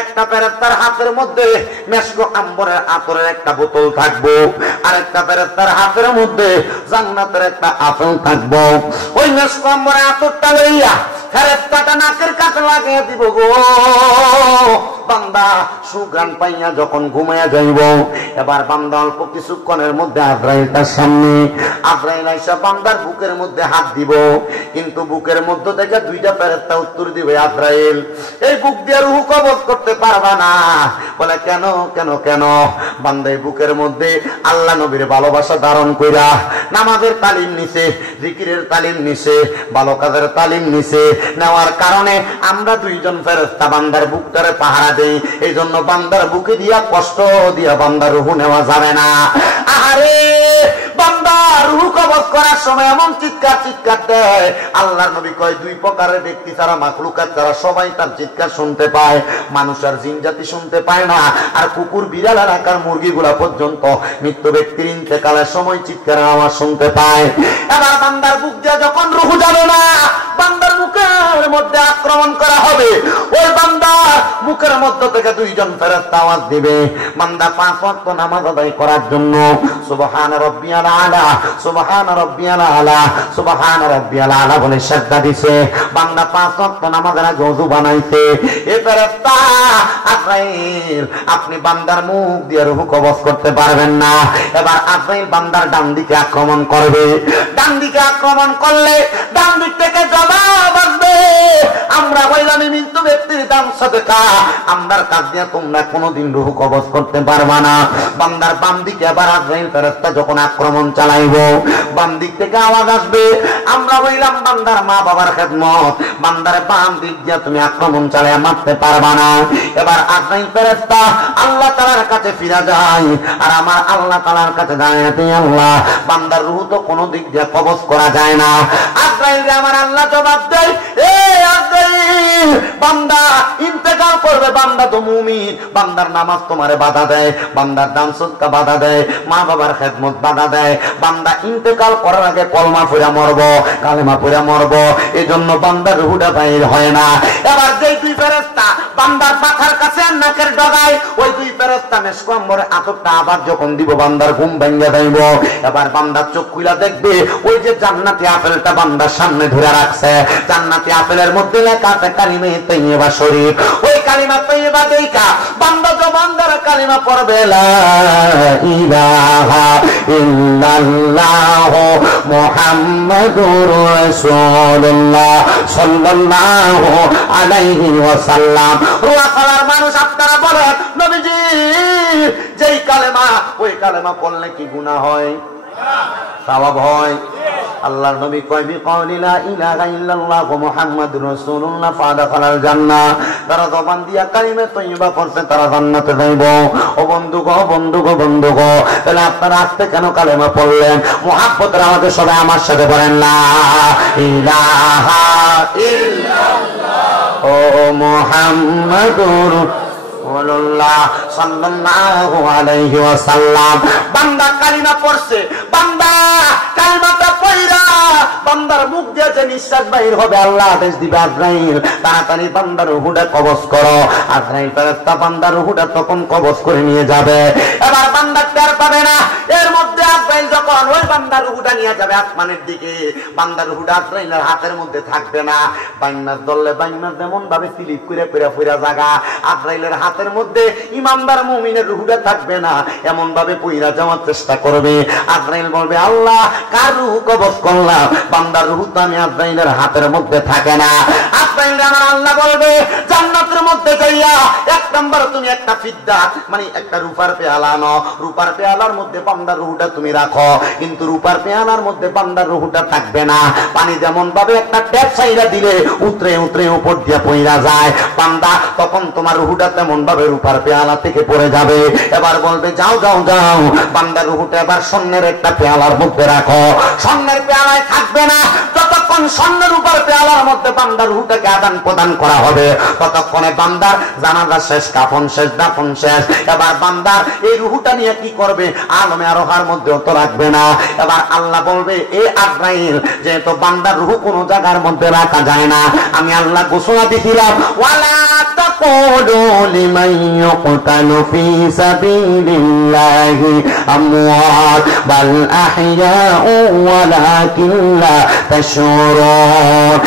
একটা ফেরেশতার হাতের মধ্যে মেশক আম্বরের আতরের একটা বোতল থাকবো, আর একটা ফেরেশতার হাতের মধ্যে জান্নাতের একটা আপেল থাকবো। ওই মেশক আম্বরের আতরটা লইয়া ফেরেশতাটা নাকের কাছে লাগিয়ে দিব, গো বান্দা সুগ্রাণ পাইয়া যখন ঘুমাইয়া যাইব, এবার বান্দা অল্প কিছুক্ষণের মধ্যে আজরাইল তার সামনে। আজরাইল আইসা বান্দার বুকের মধ্যে হাত দিব, কিন্তু বুকের মধ্য থেকে দুইটা ফেরেশতা উত্তর দিবে, আজরাইল এই বুক দিয়ে রূহ কবজ করতে পারবা না। বলে কেন কেন কেন? বান্দা এই বুকের মধ্যে আল্লাহ নবীর ভালোবাসা ধারণ কইরা নামাজের তালিম নিছে, জিকিরের তালিম নিছে, ভালো কাজের তালিম নিছে, নেওয়ার কারণে আমরা দুইজন ফেরেশতা বান্দার বুকটারে পাহারা দেই। এই জন্য বান্দার বুকে দিয়া কষ্ট দিয়া বান্দার রূহ নেওয়া যাবে না। আরে বান্দা রূহ কবজ করার সময় এমন চিৎকার চিৎকার দেয়, আল্লাহর নবী কয় দুই প্রকারের ব্যক্তি ছাড়া মাখলুকাত ছাড়া সবাই তার চিৎকার শুনতে পায়। মানুষ আর জিন জাতি শুনতে পায় না, আর কুকুর বিড়াল আর আকার মুরগিগুলা পর্যন্ত মৃত্যু ব্যক্তির ইন্তেকালের সময় চিৎকারের আওয়াজ শুনতে পায়। এবার বান্দার বুক দিয়ে যখন রূহ যাবে না, বান্দার মুখের মধ্যে আক্রমণ করা হবে, ওই বান্দার মুখের মধ্য থেকে দুইজন ফেরেশতা আওয়াজ দিবে, বান্দা 5 ওয়াক্ত নামাজ আদায় করার জন্য সুবহান রাব্বিয়াল আলা, সুবহান রাব্বিয়াল আলা, সুবহান রাব্বিয়াল আলা বলে সিজদা দিছে। বান্দা 5 ওয়াক্ত নামাজের আগে ওযু বানাইছে। এই ফেরেশতা আজরাইল আপনি বান্দার মুখ দিয়ে রূহ কবজ করতে পারবেন না। এবার আজরাইল বান্দার ডান দিকে আক্রমণ করবে। ডান দিকে আক্রমণ করলে ডান দিক থেকে জবাব আসবে, আমরা বললাম মৃত্যু ব্যক্তির দান সাদকা, আমরার কাজ দিয়ে তোমরা কোনোদিন রূহ কবজ করতে পারবা না। বান্দার বাম দিকে আবার আজরাইল ফেরেশতা যখন আক্রমণ চালাইবো, বাম দিক থেকে আওয়াজ আসবে, আমরা বললাম বান্দার মা বাবার খেদমত, বান্দার বাম দিক দিয়ে তুমি আক্রমণ চালাইয়া মারতে পারবা না। এবার আজরাইল ফেরেশতা আল্লাহ তাআলার কাছে ফিরে যায়, আর আমার আল্লাহ তাআলার কাছে দাঁড়াতে, আল্লাহ বান্দার রূহ তো কোনো দিক দিয়ে কবজ করা যায় না। আজরাইল আমার আল্লাহ জবাব দেয়, এ আজরাইল বান্দা ইন্তেকাল করবে, বান্দা তো মুমিন, বান্দার নামাজ তোমারে বাধা দেয়, বান্দার দান সদকা বাধা দেয়, মা বাবার খেদমত বাধা দেয়, বান্দা ইন্তেকাল করার আগে কলমা পড়া মরবো, কালেমা পড়া মরবো, এজন্য বান্দার রূহটা বাইর হয় না। এবার যেই দুই ফেরেশতা বান্দার মাথার কাছে আর নাকের ডগায়, ওই দুই ফেরেশতা মেশকম্বরে আতপটা আবার যখন দিব বান্দার ঘুম ভেঙে যাইব। এবার বান্দার চোখ খুলে দেখবে ওই যে জান্নাতি আপেলটা বান্দার সামনে ধরে রাখছে, জান্নাতি আপেলের মধ্যে লেখা আছে কালিমা তাইয়্যিবা শরীফ। ওই কালিমা তাইয়্যিবা দেখা বান্দা যখন দ্বারা কালিমা পড়বে, লা ইলাহা ইল্লাল্লাহ মুহাম্মাদুর রাসূলুল্লাহ সাল্লাল্লাহু আলাইহি ওয়াসাল্লাম। রুয়াখালার মানুষ আপনারা বলেন নবীজি যেই কালেমা, ওই কালেমা পড়লে কি গুনাহ হয়? সওয়াব হয়। আল্লাহর নবী কয় বিকাউলি লা ইলাহা ইল্লাল্লাহ মুহাম্মাদুর রাসূলুল্লাহ ফাদাখালাল জান্নাহ, তারা জবান দিয়া কালিমা তাইয়্যিবা পড়ছে তারা জান্নাতে যাইব। ও বন্ধুগো বন্ধুগো বন্ধুগো, তাহলে আপনারা আজকে কেন কালেমা পড়লেন? মুহাব্বতের আমাকে সবাই আমার সাথে বলেন লা ইলাহা ইল্লাল্লাহ ও মুহাম্মাদুর রাসূলুল্লাহ সাল্লাল্লাহু আলাইহি ওয়াসাল্লাম। বান্দা কালিমা পড়ছে, বান্দা কালিমাটা পড়া বান্দার মুখ দিয়ে যে নিঃশ্বাস বাইর হবে, আল্লাহ আদেশ দিবে আজরাইল তাড়াতাড়ি বান্দার রূহটা কবজ করো। আজরাইল ফেরেশতা বান্দার রূহটা তখন কবজ করে নিয়ে যাবে। এবার বান্দা টের পাবে না। এর মধ্যে আজরাইল যখন ওই বান্দার রূহটা নিয়ে যাবে আসমানের দিকে, বান্দার রূহটা আজরাইলের হাতের মধ্যে থাকবে না। বাইনাস দললে বাইনাস যেমন ভাবে স্লিপ করে করে পড়া জায়গা, আজরাইলের হাতের মধ্যে ইমানদার মুমিনের রূহটা থাকবে না, এমন ভাবে পইরা যাওয়ার চেষ্টা করবে। আজরাইল বলবে আল্লাহ কার রূহ কবজ করলাম? বান্দার রূহ তো আমি আজরাইলের হাতের মধ্যে থাকে না। আজরাইল আমার আল্লাহ বলবে জান্নাতের মধ্যে যাইয়া এক নাম্বার তুমি একটা ফিদ্দা মানে একটা রূপার পেয়ালা আনো, রূপার পেয়ালার মধ্যে বান্দার রূহটা তুমি রাখো, কিন্তু রূপার পেয়ালার মধ্যে বান্দার রূহটা থাকবে না। পানি যেমন ভাবে একটা ট্যাপ ছাইরা দিলে উতরে উতরে উপর দিয়ে পইরা যায়, বান্দা তখন তোমার রূহটা তেমন ভাবে রূপার পেয়ালা থেকে পড়ে যাবে। এবার বলবে যাও যাও যাও, বান্দার রূহটা এবার স্বর্ণের একটা পেয়ালার মধ্যে রাখো। স্বর্ণের পেয়ালায় থাকবে না, যতক্ষণ স্বর্ণের উপর পেয়ালার মধ্যে বান্দার রূহটাকে আদান প্রদান করা হবে, ততক্ষণে বান্দার জানাজা শেষ, কাফন শেষ, দাফন শেষ। এবার বান্দার এই রূহটা নিয়ে কি করবে? আলমে আরোহার মধ্যে তো রাখবে না। এবার আল্লাহ বলবে এ আজরাইল, যেহেতু বান্দার রূহ কোনো জায়গার মধ্যে রাখা যায় না, আমি আল্লাহ ঘোষণা দিছিলাম ওয়ালা তাকুলু লিমান ইউকতালু ফি সাবিলিল্লাহি আমওয়াত বাল আহইয়াউ ওয়ালাকিন লা তাশউরুন।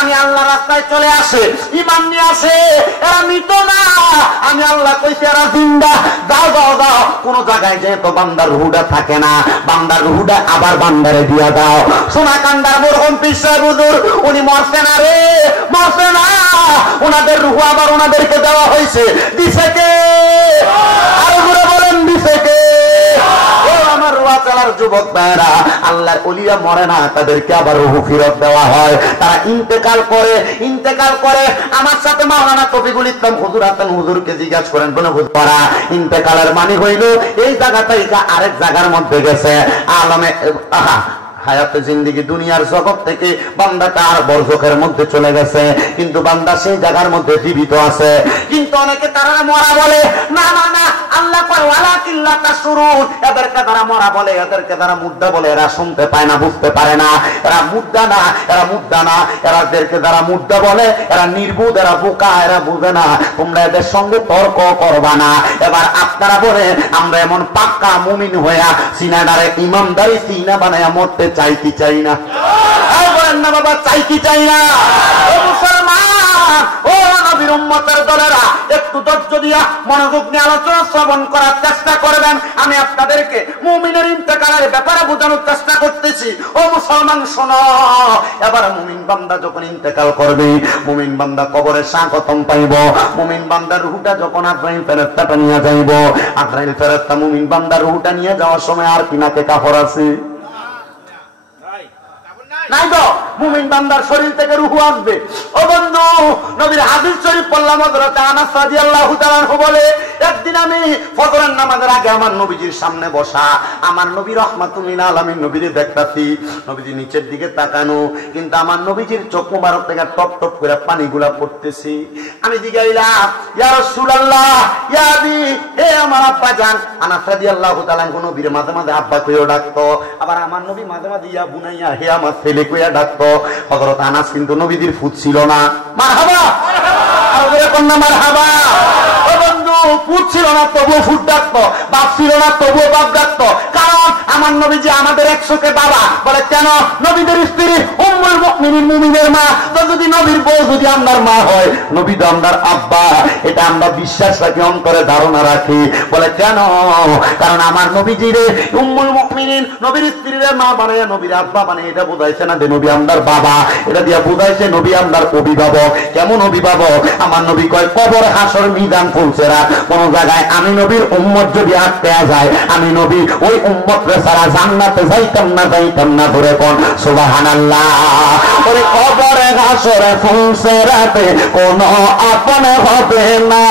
আমি আল্লাহ রাস্তায় চলে আসে, ইমান নিয়ে আসে, এরা মৃত না, আমি আল্লাহ কইছি এরা জিন্দা। যাও যাও যাও, কোন জায়গায় যেহেতু বান্দার রুহুটা থাকে না, বান্দার রুহুটা আবার বান্দারে দিয়া দাও। সোনাকান্দার মরহুম পীর সাহেব হুজুর উনি মরছে না রে, মরছে না, ওনাদের রুহু আবার ওনাদেরকে দেওয়া হয়েছে। দিছে কে? আর ঘুরে বলেন দিছে কে? আমার রুহা চালার যুবক ভাইরা, আল্লাহর ওলিয়া মরে না, তাদেরকে আবার রুহু ফেরত দেওয়া হয়। তারা ইন্তেকাল করে, ইন্তেকাল করে। আমার সাথে মাওলানা তফিকুল ইসলাম হুজুর আছেন, হুজুরকে জিজ্ঞাসা করেন বলে হুজুর ইন্তেকালের মানে হইল এই জায়গা থেকে আরেক জায়গার মধ্যে গেছে, আলমে হায়াতে জিন্দেগি দুনিয়ার জগৎ থেকে বান্দাটা আর বরজখের মধ্যে চলে গেছে, কিন্তু বান্দা সেই জায়গার মধ্যে জীবিত আছে। কিন্তু অনেকে তারা মরা বলে, না না না, আল্লাহ কয় ওয়ালাকিল্লা তাশুরুন, এদেরকে তারা মরা বলে, এদেরকে তারা মুদ্দা বলে, এরা শুনতে পায় না, বুঝতে পারে না, এরা মুদ্দা না, এরা মুদ্দা না, এরাদেরকে যারা মুদ্দা বলে এরা নির্বুধ, এরা বোকা, এরা বুঝে না। তোমরা এদের সঙ্গে তর্ক করবা না। এবার আপনারা বলে আমরা এমন পাক্কা মুমিন হইয়া সিনাডারে ইমামদারি সিনা বানায়া মরতে চাই কি চাই না? বলেন না বাবা, চাই কি চাই না? ও মুসলমান, ও নবীর উম্মতের দলেরা, একটু ধৈর্য দিয়া মনোযোগ নিয়ে আলোচনা শ্রবণ করার চেষ্টা করবেন। আমি আপনাদেরকে মুমিনের ইন্তেকালের ব্যাপারে বোঝানোর চেষ্টা করতেছি। ও মুসলমান শোনো, এবার মুমিন বান্দা যখন ইন্তেকাল করবে, মুমিন বান্দা কবরে স্বাগতম পাইব। মুমিন বান্দার রুহুটা যখন আজরাইল ফেরেশতাটা নিয়ে যাইব, আজরাইল ফেরেশতা মুমিন বান্দার রুহুটা নিয়ে যাওয়ার সময় আর কি নাকে কাফর আছে? নাই তো, মুমিন বান্দার শরীর থেকে রুহু আসবে। ও বন্ধু, নবীর হাদিস শরীফ পড়লাম, হযরত আনাস রাদিয়াল্লাহু তাআলা বলে, একদিন আমি ফজরের নামাজের আগে আমার নবীজির সামনে বসা, আমার নবী রাহমাতুল লিল আলামিন নবীরে দেখতাছি, নবীজি নিচের দিকে তাকানো, কিন্তু আমার নবীজির চোখ মোবারক থেকে টপ টপ করে পানিগুলা পড়তেছি। আমি জিগাইলাম, ইয়া রাসূলুল্লাহ, ইয়া আবি, হে আমার আব্বা জান। আনাস রাদিয়াল্লাহু তাআলা নবীর মাঝে মাঝে আব্বা কইও ডাকতো, আবার আমার নবী মাঝে মাঝে ইয়া বুনাইয়া, হে আমার ছেলে কইয়া ডাকতো। হযরত আনাস কিন্তু নবীজির ফুট ছিল না। মারহাবা, আর এরকম না মারহাবা। ও বন্ধু, ফুট ছিল না তবুও ফুট ডাকতো, বাপ ছিল না তবুও বাপ ডাকতো। কারণ আমার নবীজি আমাদের একশোকে বাবা বলে। কেন? নবীদের স্ত্রী উম্মুল মুমিনিন, মুমিনের মা। তো যদি নবীর বউ যদি আপনার মা হয়, নবী তো আপনার আব্বা, এটা আমরা বিশ্বাস রাখি, অন্তরে ধারণা রাখি। বলে কেন? কারণ আমার নবীজিরে উম্মুল মুমিনিন, নবীর স্ত্রীরে মা বানায়, নবীর আব্বা বানায়, এটা বোঝাইছে না যে নবী আপনার বাবা, এটা দিয়া বোঝাইছে নবী আপনার অভিভাবক। কেমন অভিভাবক? আমার নবী কয় কবর হাসর মিজান ফুলছেরা কোন জায়গায় আমি নবীর উম্মত যদি আটকে যায়, আমি নবী ওই উম্মত রে সারা জান্নাতে যাইতাম না, যাইতাম না। ধরে কোন সুবহানাল্লাহ। ওই কবরে হাসরে ফুলছেরাতে কোন আপন হবে না,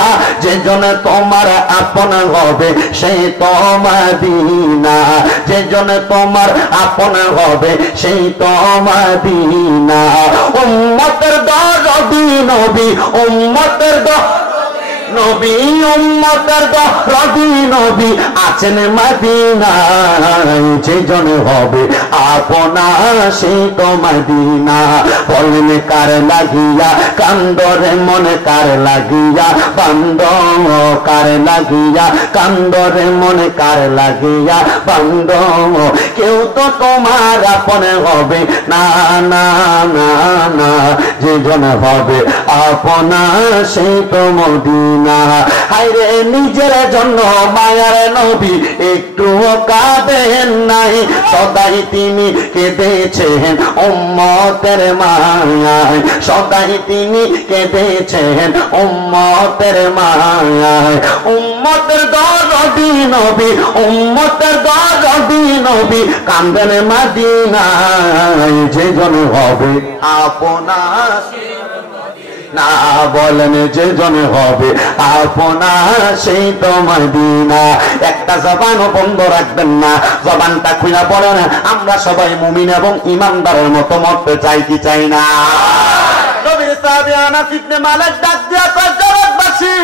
যে জন তোমার আপন হবে সেই তো মদিনা, যে জন তোমার আপন হবে সেই তো মদিনা। উম্মতের দরদি নবী, উম্মতের নবী, উম্মতের দরদি নবী আছেন মদিনায়, যে জন হবে আপনা সেই তো মদিনা। বলেন কার লাগিয়া কান্দরে মনে, কার লাগিয়া বান্দ, কার লাগিয়া কান্দরে মনে, কার লাগিয়া বান্দ, কেউ তো তোমার আপন হবে না, না না না, যে জন হবে আপনা সেই তো মদিনা। হায়রে নিজের জন্য মায়ার নবী একটুও কাঁদেন নাই, সদাই তিনি কেঁদেছেন উম্মতের মায়ায়, সদাই তিনি কেঁদেছেন উম্মতের মায়ায়। উম্মতের দরদি নবী, উম্মতের দরদি নবী কান্দেন মদিনায়, যে জন হবে আপনা না, বলেন যে জন হবে আপনার সেই তো মদিনা। একটা জবানও বন্ধ রাখবেন না, জবানটা খুলে পড়েন, আমরা সবাই মুমিন এবং ইমানদারের মতো মরতে চাই কি চাই না? নবীর সাহাবী আনাস ইবনে মালিক ডাক দিয়া কয়, জগৎবাসী,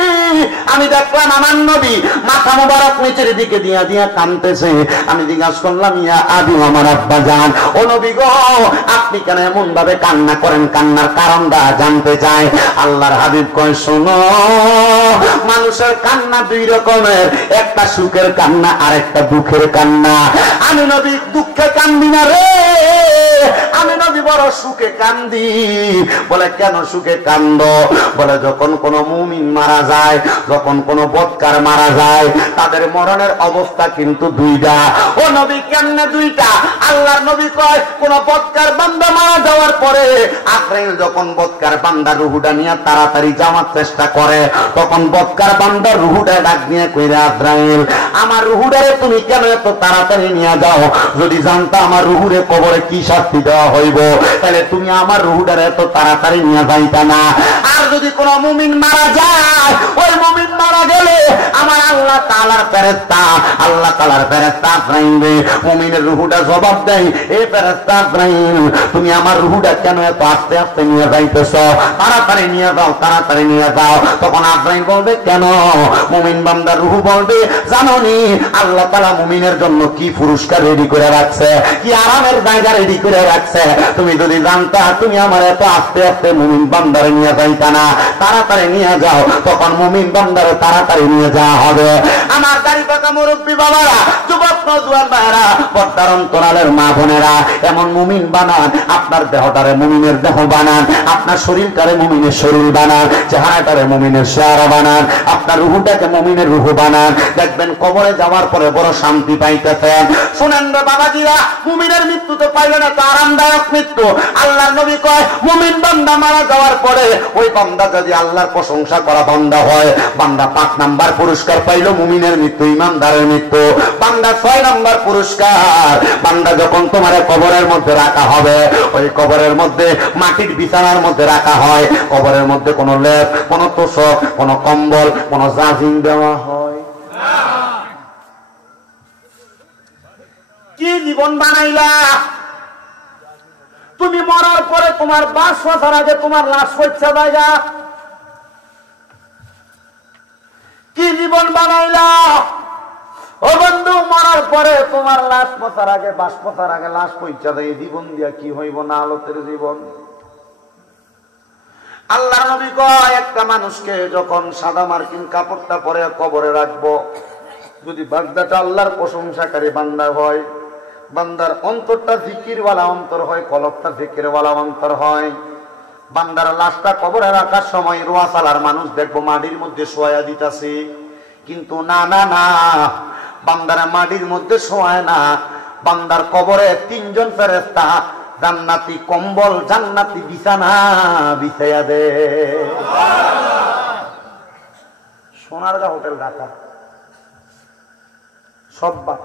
আমি দেখলাম আমার নবী মাথা মোবারক নিচের দিকে দিয়া দিয়া কাঁদতেছে। আমি জিজ্ঞাসা করলাম, ইয়া আবি, আমার আব্বা জান, ও নবী গো, আপনি কেন এমন ভাবে কান্না করেন? কান্নার কারণটা জানতে চাই। আল্লাহর হাবিব কয়, শোনো, মানুষের কান্না দুই রকমের, একটা সুখের কান্না আর একটা দুঃখের কান্না। আমি নবী দুঃখে কান্দি না রে, আমি নবী বড় সুখে কান্দি। বলে কেন সুখে কান্দ? বলে যখন কোন মুমিন মারা যায়, যখন কোন বদকার মারা যায়, তাদের মরণের অবস্থা কিন্তু দুইটা। ও নবী কেমনে দুইটা? আল্লাহর নবী কয় কোন বদকার বান্দা মারা যাওয়ার পরে আজরাইল যখন বদকার বান্দার রুহুটা নিয়ে তাড়াতাড়ি যাওয়ার চেষ্টা করে, তখন বদকার বান্দার রুহুটা ডাক নিয়ে কইরা, আজরাইল আমার রুহুটারে তুমি কেন এত তাড়াতাড়ি নিয়ে যাও? যদি জানতা আমার রুহুরে কবরে কি শাস্তি দেওয়া হইব, তাহলে তুমি আমার রুহুটারে এত তাড়াতাড়ি নিয়ে যাইতা না। আর যদি কোন মুমিন মারা যায়, ওই মুমিন মারা গেলে আমার আল্লাহ তাআলার ফেরেশতা, আল্লাহ তাআলার ফেরেশতা আজরাইল মুমিনের রুহুটা জবাব দেয়, এ ফেরেশতা আজরাইল তুমি আমার রুহুটা কেন এত আস্তে আস্তে নিয়ে যাইতেছো? তাড়াতাড়ি নিয়ে যাও, তাড়াতাড়ি নিয়ে যাও। তখন আজরাইল বলবে কেন? মুমিন বান্দার রুহু বলবে জানোনি আল্লাহ তাআলা মুমিনের জন্য কি পুরস্কার রেডি করে রাখছে, কি আরামের জায়গা রেডি করে রাখছে। তুমি যদি জানতা তুমি আমার এত আস্তে আস্তে মুমিন বান্দারে নিয়ে যাইতা না, তাড়াতাড়ি নিয়ে যাও। তখন মুমিন বান্দারে তাড়াতাড়ি নিয়ে যাওয়া হবে। আমার দাড়ি পাকা মুরব্বী বাবারা, যুবক নওজোয়ান ভাইরা, পর্দার অন্তরালের মা বোনেরা, এমন মুমিন বানান, আপনার দেহটারে মুমিনের দেহ বানান, আপনার শরীরটারে মুমিনের শরীর বানান, চেহারাটারে মুমিনের চেহারা বানান, আপনার রুহুটাকে মুমিনের রুহু বানান। দেখবেন কবরে যাওয়ার পরে বড় শান্তি পাইতেছেন। শুনেন রে বাবাজিরা, মুমিনের মৃত্যু তো পাইলে না, তো আরামদায়ক মৃত্যু। আল্লাহর নবী কয় মুমিন বান্দা মারা যাওয়ার পরে ওই বান্দা যদি আল্লাহর প্রশংসা করা বান্দা হয়, বান্দা 5 নাম্বার পুরস্কার পাইলো মুমিনের মৃত্যু, ইমানদারের মৃত্যু। বান্দা 6 নাম্বার পুরস্কার, বান্দা যখন তোমার কবরের মধ্যে রাখা হবে, ওই কবরের মধ্যে মাটির বিছানার মধ্যে রাখা হয়, কবরের মধ্যে কোনো লেপ, কোনো তোষক, কোনো কম্বল, কোনো জাজিম দেওয়া হয় না। কি জীবন বানাইলা তুমি? মরার পরে তোমার বাস বছর আগে তোমার লাশ পড়ছে জায়গা। কি জীবন বানাইলা ও বন্ধু? মরার পরে তোমার লাশ পচার আগে, বাস পচার আগে লাশ পৌঁছা দেয়। জীবন দিয়া কি হইব না আলোতের জীবন। আল্লাহ নবী কয় একটা মানুষকে যখন সাদা মার্কিন কাপড়টা পরে কবরে রাখবো, যদি বান্দাটা আল্লাহর প্রশংসাকারী বান্দা হয়, বান্দার অন্তরটা জিকিরওয়ালা অন্তর হয়, কলবটা জিকিরওয়ালা অন্তর হয়, বান্দার লাশটা কবরে রাখার সময় রোয়াসালার মানুষ দেখবো মাটির মধ্যে শোয়া দিতাছে, কিন্তু না না না, বান্দারা মাটির মধ্যে শোয়ায় না। বান্দার কবরে 3 জন ফেরেশতা জান্নাতি কম্বল, জান্নাতি বিছানা বিছাইয়া দে। সোনারগাঁ হোটেল ঢাকা সববার।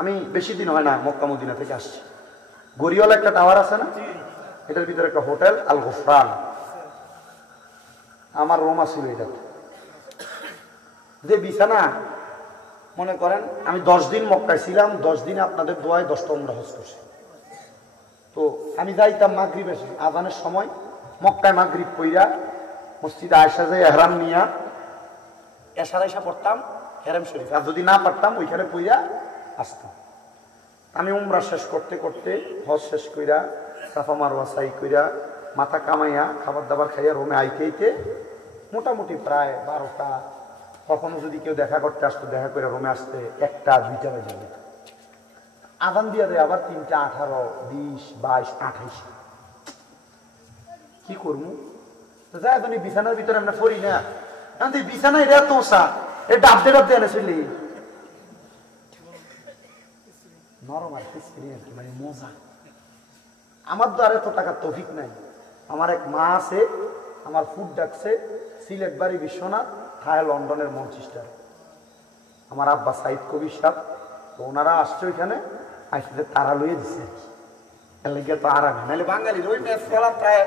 আমি বেশি দিন হয় না মক্কা মদিনা থেকে আসছি। গড়িয়াল একটা টাওয়ার আছে না, এটার ভিতরে একটা হোটেল আল গুফরান, আমার রুম ছিল এটাতে। যে বিছানা, মনে করেন আমি 10 দিন মক্কায় ছিলাম, 10 দিন আপনাদের দোয়ায় 10টা উমরা হজ করছি। তো আমি যাইতাম মাগরিবের আজানের সময়, মক্কায় মাগরিব পইরা মসজিদে আয়েশা যাই এহরাম নিয়া এশা পড়তাম হেরাম শরীফ, আর যদি না পারতাম ওইখানে পইরা আসতাম। আমি উমরা শেষ করতে করতে, হজ শেষ কইরা, সাফা মারওয়া সাই কইরা, মাথা কামাইয়া, খাবার দাবার খাইয়া রুমে আইতে মোটামুটি প্রায় 12টা। কখনো যদি কেউ দেখা করতে আসতো, দেখা করে রুমে আসতে 1টা 2টা বেজে যেত। আজান দিয়ে দেয় আবার 3টা 18, 20, 22, 28। কি করবো? যাই তুমি বিছানার ভিতরে আমরা পড়ি না, বিছানা এটা তোষা, এটা ডাবদে ডাবদে এনে চলি নরম আর মানে মজা। আমার তো আর এত টাকার তৌফিক নাই। আমার এক মা আছে, আমার ফুড ডাকছে সিলেট বাড়ি বিশ্বনাথ, থায় লন্ডনের ম্যানচেস্টার। আমার আব্বা সাইদ কবির সাহেব, তো ওনারা আসছে ওইখানে, আসতে তারা লইয়ে দিচ্ছে। এর লেগে তো আরামে, নাহলে বাঙালির ওই ম্যাচ খেলা প্রায়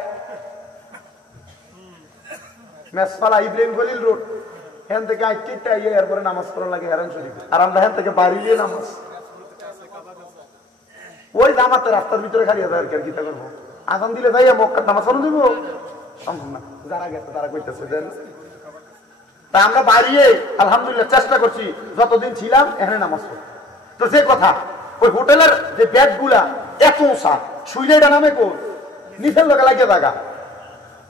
মেসফালা ইব্রাহিম খলিল রোড, এখান থেকে আইতে এরপরে নামাজ পড়া লাগে হেরান শরীফ, আর আমরা এখান থেকে বাড়ি দিয়ে নামাজ ওই জামাতে রাস্তার ভিতরে খালিয়ে যায়। আর কি গীতা করবো, আজান দিলে যাই মক্কার নামাজ পড়া দিব সম্ভব না। যারা গেছে তারা কইতেছে দেন। তা আমরা বাড়িয়ে আলহামদুলিল্লাহ চেষ্টা করছি, যতদিন ছিলাম এখানে নামাজ পড়ি। তো যে কথা, ওই হোটেলের যে বেড গুলা এত উঁচা, শুইলে এটা নামে কোন নিচের লোকে লাগিয়ে থাকা।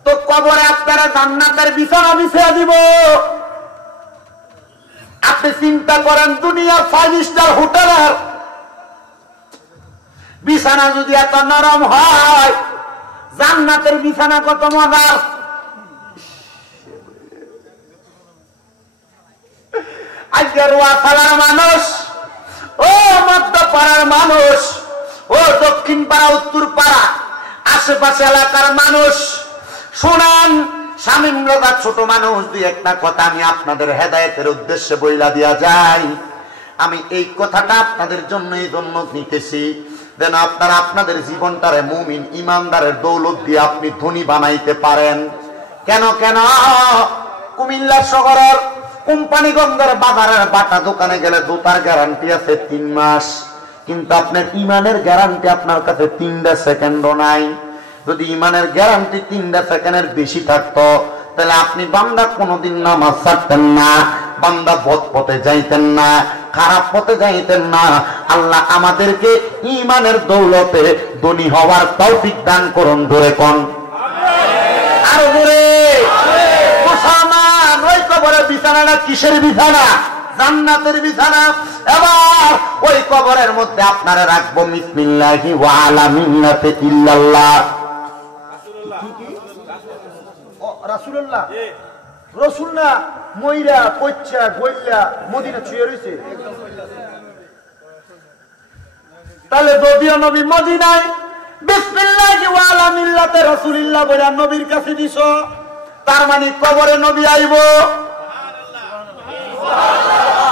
তো কবরে আপনারা জান্নাতের বিছানা বিছিয়ে দিব। আপনি চিন্তা করেন, দুনিয়া 5 স্টার হোটেলের বিছানা যদি এত নরম হয়, জান্নাতের বিছানা কত মজার। আজকের ওয়াসালার মানুষ, ও মধ্যপাড়ার মানুষ, ও দক্ষিণ পাড়া, উত্তর পাড়া, আশেপাশে এলাকার মানুষ শুনান, শামীম রাজা ছোট মানুষ, দুই একটা কথা আমি আপনাদের হেদায়েতের উদ্দেশ্যে বইলা দিয়া যাই। আমি এই কথাটা আপনাদের জন্য এই জন্য নিতেছি, যেন আপনারা আপনাদের জীবনটারে মুমিন ইমানদারের দৌলত দিয়ে আপনি ধনী বানাইতে পারেন। কেন কেন কুমিল্লা শহরের কোম্পানিগঞ্জের বাজারের বাটা দোকানে গেলে জুতার গ্যারান্টি আছে 3 মাস, কিন্তু আপনার ইমানের গ্যারান্টি আপনার কাছে 3টা সেকেন্ডও নাই। যদি ইমানের গ্যারান্টি 3টা সেকেন্ডের বেশি থাকতো, তাহলে আপনি বান্দা কোনোদিন নামাজ ছাড়তেন না, বান্দা বদ পথে যাইতেন না, খারাপ পথে যাইতেন না। আল্লাহ আমাদেরকে ইমানের দৌলতে ধনী হওয়ার তৌফিক দান করুন। ধরে কোন আরো ধরে মুসলমান, ওই কবরের বিছানাটা কিসের বিছানা? জান্নাতের বিছানা। এবার ওই কবরের মধ্যে আপনারা রাখবো বিসমিল্লাহি ওয়া আলা মিল্লাতি ইল্লাল্লাহ। রাসূলুল্লাহ, রাসূল না ময়রা পচ্চা গইলা মদিনা ছুঁয়ে রইছে। তাহলে যদিও নবী মদিনায় বিসমিল্লাহি ওয়া আলা মিল্লাতি রাসূলিল্লাহ বলে নবীর কাছে দিছো, তার মানে কবরে নবী আইবো।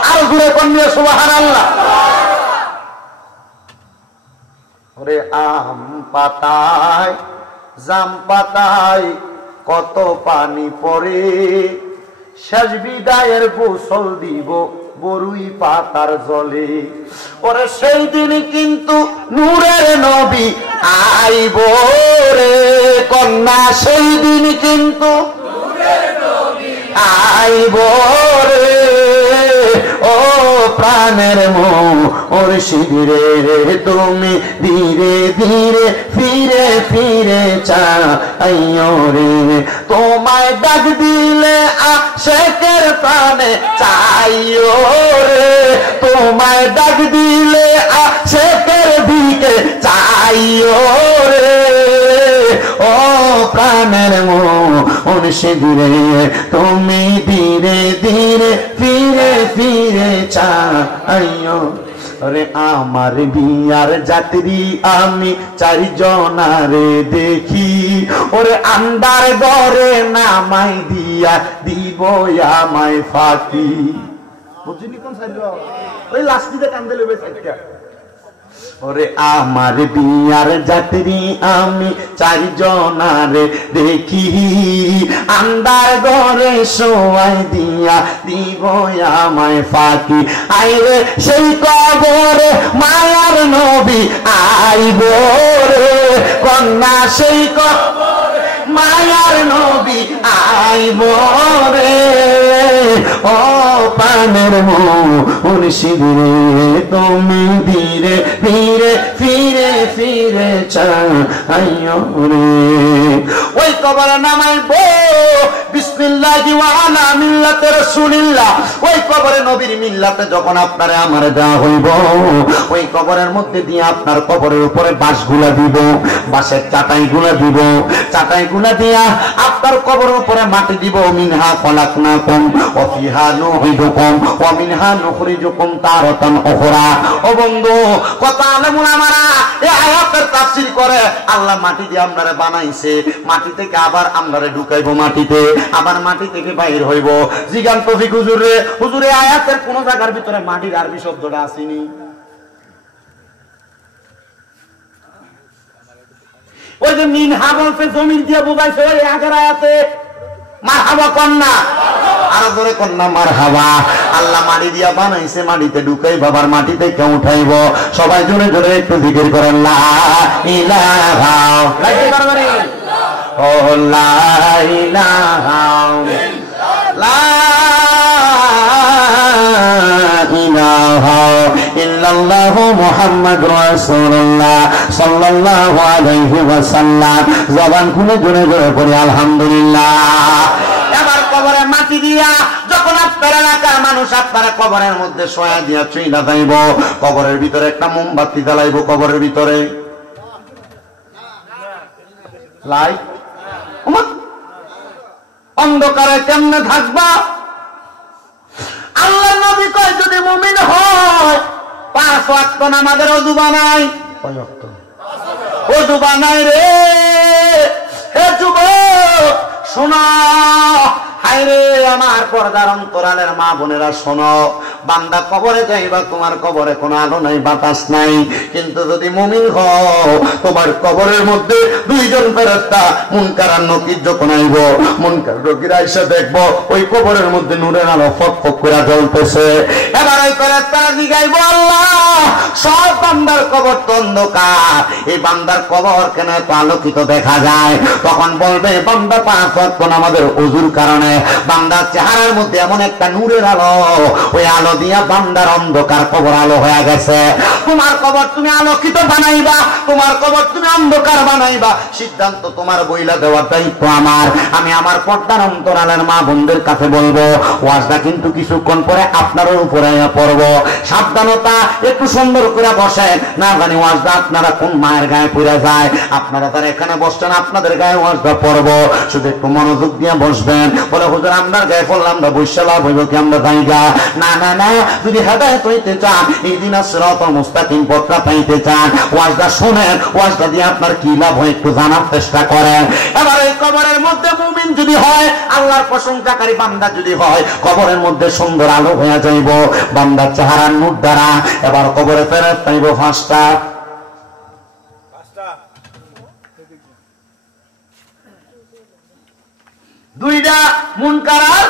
আর ঘুরে কন্যা সুবহানাল্লাহ। ওরে আম পাতায় জাম পাতায় কত পানি পড়ে, শেষ বিদায়ের গোসল দিব বরুই পাতার জলে। ওরে সেই দিন কিন্তু নূরের নবী আইব রে কন্যা, সেই দিন কিন্তু নূরের নবী আইব রে। ও প্রাণের মুর্শিদ রে, তুমি ধীরে ধীরে ফিরে ফিরে চাইও রে। তোমায় ডাক দিলে আশেকের প্রাণে চাইও রে, তোমায় ডাক দিলে আশেকের দিকে চাইও রে। ও প্রাণের মুর্শিদ রে, তুমি ধীরে ধীরে ফিরে ফিরে চাইও রে। আমার বিয়ার যাত্রী আমি 4 জনারে দেখি, ওরে আন্দার ঘরে নামাই দিয়া দিব আমায় ফাঁকি। বুঝিনি কোন সাইড? ওই লাস্টিতে কান্দে লেবে সাইডটা। ওরে আমার বিয়ার যাত্রী আমি 4 জনারে দেখি, আন্দার ঘরে শোয়াই দিয়া দিব আমায় ফাঁকি। আইরে সেই কবরে মায়ার নবী আইব রে কন্যা, সেই কবরে মায়ার নবী আইব রে। ও প্রাণের মুর্শিদ রে, তুমি ধীরে ধীরে ফিরে ফিরে চাইও রে। ওই কবরে নামাইবো বিসমিল্লাহি ওয়া আলা মিল্লাতি রাসূলিল্লাহ। ওই কবরে নবীর মিল্লাতে যখন আপনারে আমারে দেওয়া হইব, ওই কবরের মধ্যে দিয়ে আপনার কবরের উপরে বাঁশগুলা দিব, বাঁশের চাটাইগুলা দিব, চাটাইগুলা দিয়া আপনার কবরের উপরে মাটি দিব। মিনহা খলাকনাকুম ওয়া ফিহা নুঈদুকুম ওয়া মিনহা নুখরিজুকুম তারাতান উখরা। ও বন্ধু, কত আলেম উলামারা এই আয়াতের তাফসীর করে, আল্লাহ মাটি দিয়ে আপনারে বানাইছে, মাটি থেকে আবার আপনারে ঢুকাইবো মাটিতে, আবার মাটি থেকে বাইর হইব। জিগান তৌফিক হুজুর রে, হুজুর এই আয়াতের কোন জায়গার ভিতরে মাটির আরবি শব্দটা আসেনি? ওই যে মিনহা বলছে জমিন দিয়ে বুঝাইছে, ওই আগের আয়াতে মারহাবা কন্যা, আরো জোরে কন্যা মারহাবা। আল্লাহ মাটি দিয়া বানাইছে, মাটিতে ঢুকাই বাবার মাটিতে কেউ উঠাইব। সবাই জোরে জোরে একটু জিকির করেন লা ইলাহা ও লা ইলাহা লা ইলাহা ইল্লাল্লাহু মুহাম্মাদুর রাসূলুল্লাহ সাল্লাল্লাহু আলাইহি ওয়াসাল্লাম। জবান খুলে জোরে জোরে পড়ি আলহামদুলিল্লাহ। এবার কবরে মাটি দিয়া যখন আপনার এলাকার মানুষ আপনারা কবরের মধ্যে শোয়া দিয়া চইলা যাইব, কবরের ভিতরে একটা মোমবাতি জ্বালাইব। কবরের ভিতরে লাইট অন্ধকারে কেমনে থাকবা? আল্লাহ নবী কয় যদি মুমিন হয় 5 ওয়াক্ত নামাজের ওযু বানাই। কয় ওয়াক্ত ওযু বানাই রে? হে যুবক শোনো, হায়রে আমার পর্দার অন্তরালের মা বোনেরা শোনো, বান্দা কবরে যাইবা, তোমার কবরে কোনো আলো নাই, বাতাস নাই, কিন্তু যদি মুমিন হও তোমার কবরের মধ্যে 2 জন ফেরেশতা মুনকার আর নকির যখন আইব, মুনকার নকির আইসা দেখবো ওই কবরের মধ্যে নূরের আলো ফক ফক করে জ্বলতেছে। এবার ওই ফেরেশতারা জিগাইবো, আল্লাহ সব বান্দার কবর তো অন্ধকার, এই বান্দার কবর কেন এত আলোকিত দেখা যায়? তখন বলবে বান্দা 5 ওয়াক্ত নামাজের ওযুর কারণে বান্দার চেহারার মধ্যে এমন একটা নূরের আলো, ওই আলো দিয়া বান্দার অন্ধকার কবর আলো হয়ে গেছে। তোমার কবর তুমি আলোকিত বানাইবা, তোমার কবর তুমি অন্ধকার বানাইবা, সিদ্ধান্ত তোমার, বইলা দেওয়ার দায়িত্ব আমার। আমি আমার পর্দার অন্তরালের মা বোনদের কাছে বলবো, ওয়াজটা কিন্তু কিছুক্ষণ পরে আপনারও উপরে পড়ব, সাবধানতা, একটু সুন্দর করে বসেন, না জানি ওয়াজটা আপনারা কোন মায়ের গায়ে পড়ে যায়। আপনারা তার এখানে বসছেন, আপনাদের গায়ে ওয়াজটা পড়ব, শুধু একটু মনোযোগ দিয়ে বসবেন। বলে হুজুর আমরা গায়ে পড়লাম না, বৈশালা বইব কি আমরা জায়গা? না না না, যদি হেদায়েত হইতে চান, ইহদিনাস সিরাতাল মুস্তাকিম পথটা পাইতে চান, ওয়াজটা শুনেন, ওয়াজটা দিয়ে আপনার কি লাভ হয় একটু জানার চেষ্টা করেন। এবার এই কবরের মধ্যে মুমিন যদি হয়, আল্লাহর প্রশংসাকারী বান্দা যদি হয়, কবরের মধ্যে সুন্দর আলো হয়ে যাইব বান্দার চেহারার নূর দ্বারা। এবার কবরে ফেরত পাইব 5টা। 2টা মুনকার আর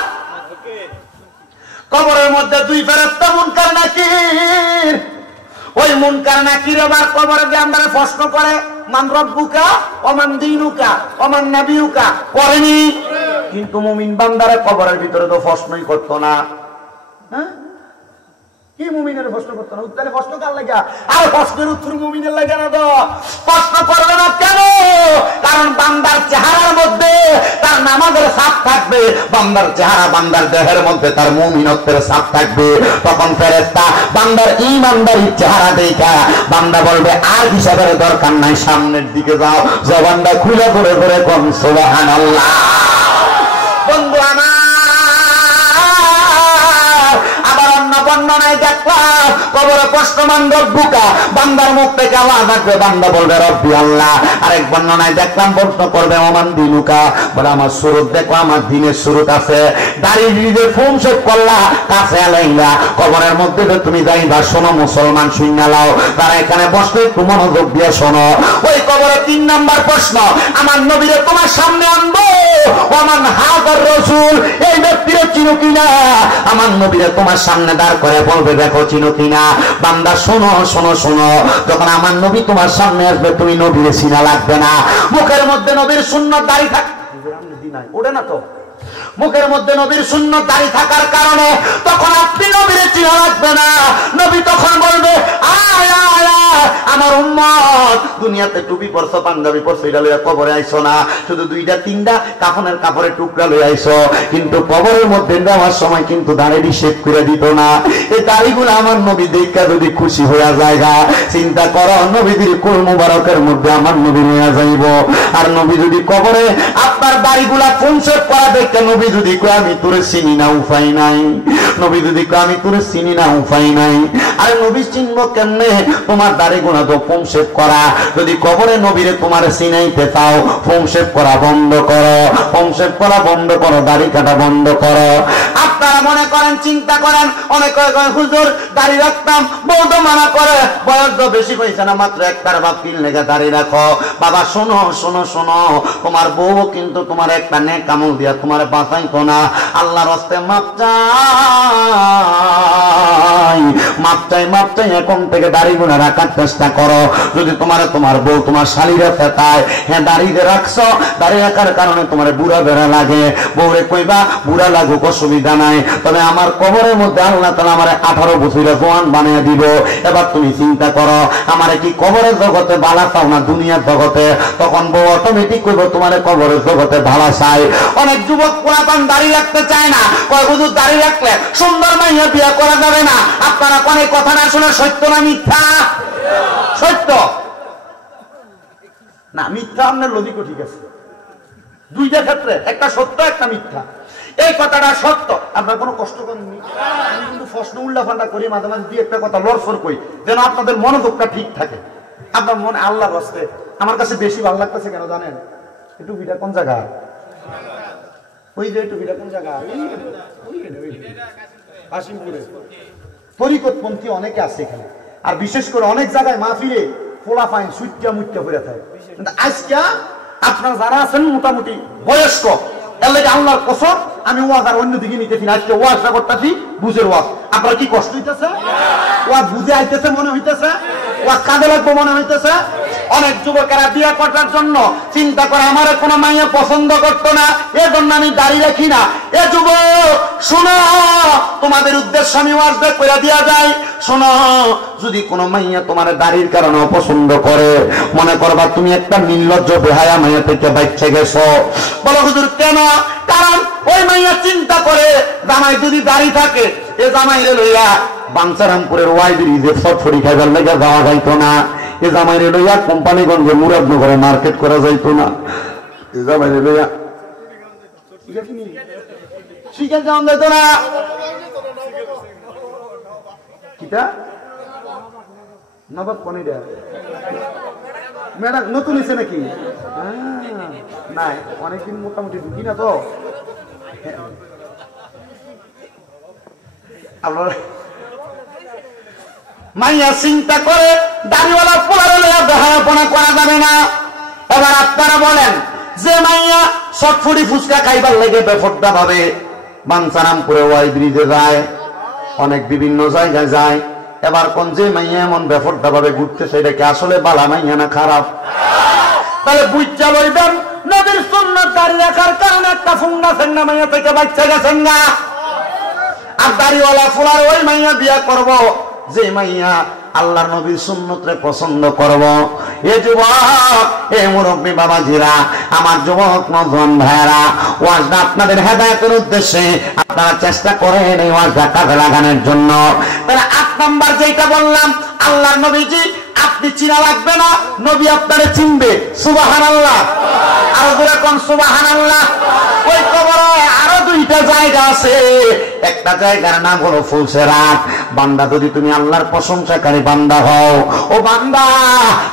কবরের মধ্যে 2 ফেরেশতা মুনকার নাকির। ওই মুনকার নাকির আবার কবরে যে আমরা প্রশ্ন করে, মান রব্বুকা ওমান দীনুকা ওমান নাবিয়ুকা, করেনি? কিন্তু মুমিন বান্দারে কবরের ভিতরে তো প্রশ্নই করতো না। হ্যাঁ, কি মুমিনের প্রশ্ন করতো না? উত্তরে প্রশ্ন কার লাগা? আর প্রশ্নের উত্তর মুমিনের লাগা না তো। প্রশ্ন করবে না কেন? কারণ বান্দার চেহারার মধ্যে তার নামাজের ছাপ থাকবে, বান্দার চেহারা, বান্দার দেহের মধ্যে তার মুমিনত্বের ছাপ থাকবে। তখন ফেরেশতা বান্দার ঈমানদারি চেহারা দেখা বান্দা বলবে আর হিসাবের দরকার নাই, সামনের দিকে যাও, জবানটা খুলে ধরে ধরে কোন সুবহানাল্লাহ। বন্ধু আমার, আবার অন্য বর্ণনায় দেখলাম কবরে প্রশ্নমান রব্বুকা, বান্দার মুখ থেকে আওয়াজ আসবে, বান্দা বলবে রব্বি আল্লাহ। আরেক বর্ণনায় দেখলাম প্রশ্ন করবে ওমান দিনুকা, বলে আমার সুরত দেখো, আমার দিনের সুরত আছে। দাড়ি নিজে ফোন শেভ করলা, কাছে আলাইলা, কবরের মধ্যে তুমি যাইবা, শোনো মুসলমান শুইনা লাও, তারা এখানে বসলে একটু মনোযোগ দিয়ে শোনো। ওই কবরে 3 নাম্বার প্রশ্ন, আমার নবীরে তোমার সামনে আনবো, ওমান হাজার রাসূল, এই ব্যক্তিরে চিনো কিনা? আমার নবীরে তোমার সামনে দাঁড় করে বলবে দেখো চিনো কিনা? বান্দা শোনো শোনো শোনো, যখন আমার নবী তোমার সামনে আসবে তুমি নবীরে চিনা লাগবে না। মুখের মধ্যে নবীর সুন্নত দাড়ি থাকে, ওঠে না তো, মুখের মধ্যে নবীর সুন্নত দাড়ি থাকার কারণে তখন আপনি নবীরে চিনা লাগবে না। নবী তখন বলবে আয় আয় আয় আমার উম্মত, দুনিয়াতে টুপি পরছো, পাঞ্জাবি পরছো, এটা লইয়া কবরে আইছো না, শুধু 2টা 3টা কাফনের কাপড়ের টুকরা লইয়া আইছো, কিন্তু কবরের মধ্যে নেওয়ার সময় কিন্তু দাড়ি শেভ করে দিত না। এই দাড়িগুলো আমার নবী দেখা যদি খুশি হইয়া জায়গা, চিন্তা করো নবীদের কুল মুবারকের মধ্যে আমার নবী নিয়ে যাইব। আর নবী যদি কবরে আপনার দাড়িগুলা ফোন শেভ করা দেখতে, নবী যদি কয় আমি তোরে চিনি না, উপায় নাই, নবী যদি কয় আমি তোরে চিনি না, উপায় নাই। আর নবী চিনবো কেমনে? তোমার দাড়িগুলা তো ফোন শেভ করা। যদি কবরে নবীরে তোমার চিনাইতে চাও, ফোন শেভ করা বন্ধ করো, ফোন শেভ করা বন্ধ করো, দাড়ি কাটা বন্ধ করো। আপনারা মনে করেন, চিন্তা করেন, অনেক হুজুর দাড়ি রাখতাম, বউ তো মানা করে, বয়স তো বেশি হয়েছে না, মাত্র 1বার বাপ 3 লেগে দাড়ি রাখো। বাবা শোনো শোনো শোনো, তোমার বউ কিন্তু তোমার একটা নেক আমল দিয়া তোমার বাঁচাইতো না। আল্লাহর রাস্তায় মাপ চাই, মাপ চাই, মাপ চাই, এখন থেকে দাড়ি গুনা রাখার চেষ্টা করো। যদি তোমার বউ তোমার শালীরা ফেতায়, হ্যাঁ দাড়িতে রাখছো, দাড়ি রাখার কারণে তোমার বুড়া বেড়া লাগে, বউরে কইবা বুড়া লাগুক অসুবিধা নাই, তবে আমার কবরের মধ্যে আল্লাহ তাআলা আমার 18 বছরের জওয়ান বানিয়ে দিব। এবার তুমি চিন্তা করো, আমার কি কবরের জগতে ভালো চাও না দুনিয়ার জগতে? তখন বউ অটোমেটিক কইব তোমার কবরের জগতে ভালো চাই। অনেক যুবক পুরাতন দাড়ি রাখতে চায় না, কয় হুজুর দাড়ি রাখলে সুন্দর মাইয়া বিয়ে করা যাবে না। আপনারা কোন কথা না শুনে সত্য না মিথ্যা? সত্য। না, মিথ্যা আপনার লজিকও ঠিক আছে, দুইটা ক্ষেত্রে, একটা সত্য একটা মিথ্যা। এই কথাটা সত্য, আপনার কোনো কষ্ট করেননি। আমি কিন্তু প্রশ্ন উল্লাফাল্লা করি, মাঝে মাঝে দুই একটা কথা লড়ফড় করি, যেন আপনাদের মনোযোগটা ঠিক থাকে। আপনার মনে আল্লাহর রাস্তে আমার কাছে বেশি ভালো লাগতেছে কেন জানেন? এই টুপিটা কোন জায়গা? ওই যে টুপিটা কোন জায়গা? কাশিমপুরে তরিকতপন্থী অনেকে আছে এখানে, আর বিশেষ করে অনেক জায়গায় মাহফিলে ফোলা ফাইন সুইটটা মুইটটা করে থাকে। কিন্তু আজকে আপনারা যারা আছেন মোটামুটি বয়স্ক, আল্লাহর কসম আমি ওয়াজ আর অন্যদিকে নিতেছি না, আজকে ওয়াজটা করতেছি বুঝের ওয়াজ। আপনার কি কষ্ট হইতেছে? ওয়াজ বুঝে আইতেছে মনে হইতেছে, ওয়াজ কাজে লাগবো মনে হইতেছে। অনেক যুবকেরা বিয়ে করার জন্য চিন্তা করে আমার কোনো মাইয়া পছন্দ করতো না, এজন্য আমি দাড়ি রাখি না। এ যুবক শোনো, তোমাদের উদ্দেশ্য আমি ওয়াজ করে দেওয়া যায়। শোনো, যদি কোনো মাইয়া তোমার দাড়ির কারণে অপছন্দ করে, মনে করবা তুমি একটা নির্লজ্জ বেহায়া মাইয়া থেকে বাচ্চা গেছো। বলো হুজুর কেন? কারণ ওই মাইয়া চিন্তা করে জামাই যদি দাড়ি থাকে, এ জামাইরে লইয়া বাঞ্চারামপুরের ওয়াই ব্রিজে ফটফটি খাইবার লেগে যাওয়া যাইতো না, এ জামাইরে লইয়া কোম্পানিগঞ্জে মুরাদনগরে মার্কেট করা যাইতো না, এ জামাইরে লইয়া শিখে যাওয়া যাইতো না। কিটা নবাব কনিডা ম্যাডাম নতুন এসে নাকি? নাই, অনেকদিন মোটামুটি ঢুকি না তো। আপনার মাইয়া চিন্তা করে দাড়িওয়ালা পোলারে দেখাপনা করা যাবে না। এবার আপনারা বলেন, যে মাইয়া শটফুটি ফুচকা খাইবার লেগে বেফর্দা ভাবে বাঞ্চারামপুরে ওয়াই ব্রিজে যায়, অনেক বিভিন্ন জায়গায় যায়, এবার কোন যে মাইয়া এমন বেফর্দা ভাবে ঘুরতে, সেটা কি আসলে বালা মাইয়া না খারাপ? তাহলে বুঝা লইবেন, নবীর সুন্নাত দাড়ি রাখার কারণে একটা ফুঙ্গা ফেঙ্গা মাইয়া থেকে বাচ্চা গেছেন না। আর দাড়িওয়ালা ফুলার ওই মাইয়া বিয়া করব যে মাইয়া আল্লাহর নবীর সুন্নতরে পছন্দ করব। এ যুবক, এ মুরব্বী বাবাজিরা, আমার যুবক নজওয়ান ভাইরা, ওয়াজটা আপনাদের হেদায়েতের উদ্দেশ্যে আপনারা চেষ্টা করেন এই ওয়াজটা কাজে লাগানোর জন্য। তাহলে 8 নাম্বার যেটা বললাম, আল্লাহর নবীজি আপনি চিনা লাগবে না, নবী আপনারে চিনবে। সুবহানাল্লাহ, আরো জোরে কোন সুবহানাল্লাহ। ওই কবরে আরো 2টা জায়গা আছে, একটা জায়গার নাম হলো ফুলসেরাত। বান্দা, যদি তুমি আল্লাহর প্রশংসাকারী বান্দা হও, ও বান্দা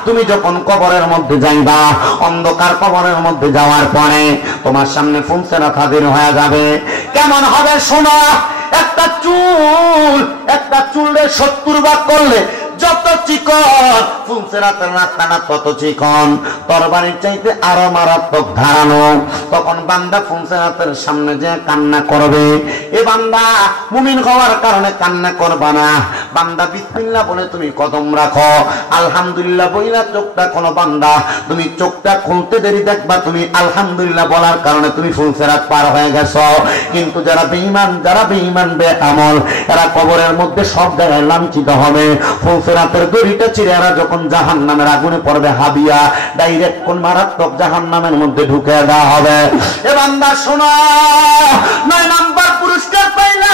তুমি যখন কবরের মধ্যে যাইবা, অন্ধকার কবরের মধ্যে যাওয়ার পরে তোমার সামনে ফুলসেরাত হাজির হয়ে যাবে। কেমন হবে শোনো, একটা চুলে 70 ভাগ করলে যত চিকন, ফুলসেরাতের রাস্তাটা তত চিকন, তরবারির চাইতে আরো মারাত্মক ধারানো। তখন বান্দা ফুলসেরাতের সামনে যে কান্না করবে, এ বান্দা মুমিন হওয়ার কারণে কান্না করবা না। বান্দা বিসমিল্লাহ বলে তুমি কদম রাখো, আলহামদুলিল্লাহ বইলা চোখটা কোনো বান্দা তুমি চোখটা খুলতে দেরি দেখবা তুমি আলহামদুলিল্লাহ বলার কারণে তুমি ফুলসেরাত পার হয়ে গেছো। কিন্তু যারা বেঈমান বেআমল, এরা কবরের মধ্যে সব জায়গায় লাঞ্ছিত হবে। ফুলসেরাতের দড়িটা ছিঁড়ে এরা যখন জাহান্নামের আগুনে পড়বে হাবিয়া, ডাইরেক্ট কোন মারাত্মক জাহান্নামের মধ্যে ঢুকে দেওয়া হবে। এ বান্দা শোনো, 9 নাম্বার পুরস্কার পাইলা,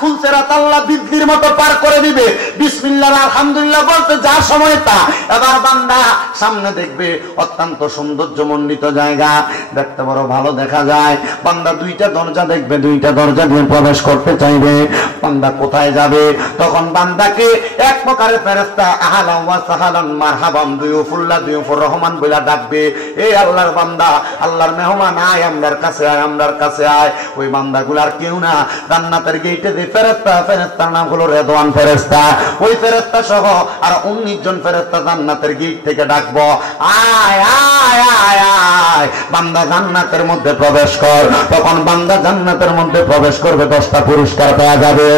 ফুলসেরাত আল্লাহ বিদ্যুর মতো পার করে দিবে। বিসমিল্লাহ আলহামদুলিল্লাহ বলতে যা সময়টা, এবার বান্দা সামনে দেখবে অত্যন্ত সৌন্দর্যমণ্ডিত জায়গা, দেখতে বড় ভালো দেখা যায়। বান্দা 2টা দরজা দেখবে, 2টা দরজা দিয়ে প্রবেশ করতে চাইবে। বান্দা কোথায় যাবে? তখন বান্দাকে এক প্রকারের ফেরেশতা আহলান ওয়া সাহলান মারহাবান দুয়ুফুর রহমান বলে ডাকবে। এই আল্লাহর বান্দা, আল্লাহর মেহমান, আয় আমরার কাছে আয়, আমরার কাছে আয়। ওই বান্দাগুলার কেউ না, জান্নাতের গেটে যে ফেরেশতার নাম হলো রেদওয়ান ফেরেশতা, ওই ফেরেশতা সহ আর 19 জন ফেরেশতা জান্নাতের গেট থেকে ডাকবো, আয় আয় আয় আয় বান্দা জান্নাতের মধ্যে প্রবেশ কর। তখন বান্দা জান্নাতের মধ্যে প্রবেশ করবে, 10টা পুরস্কার পাওয়া যাবে।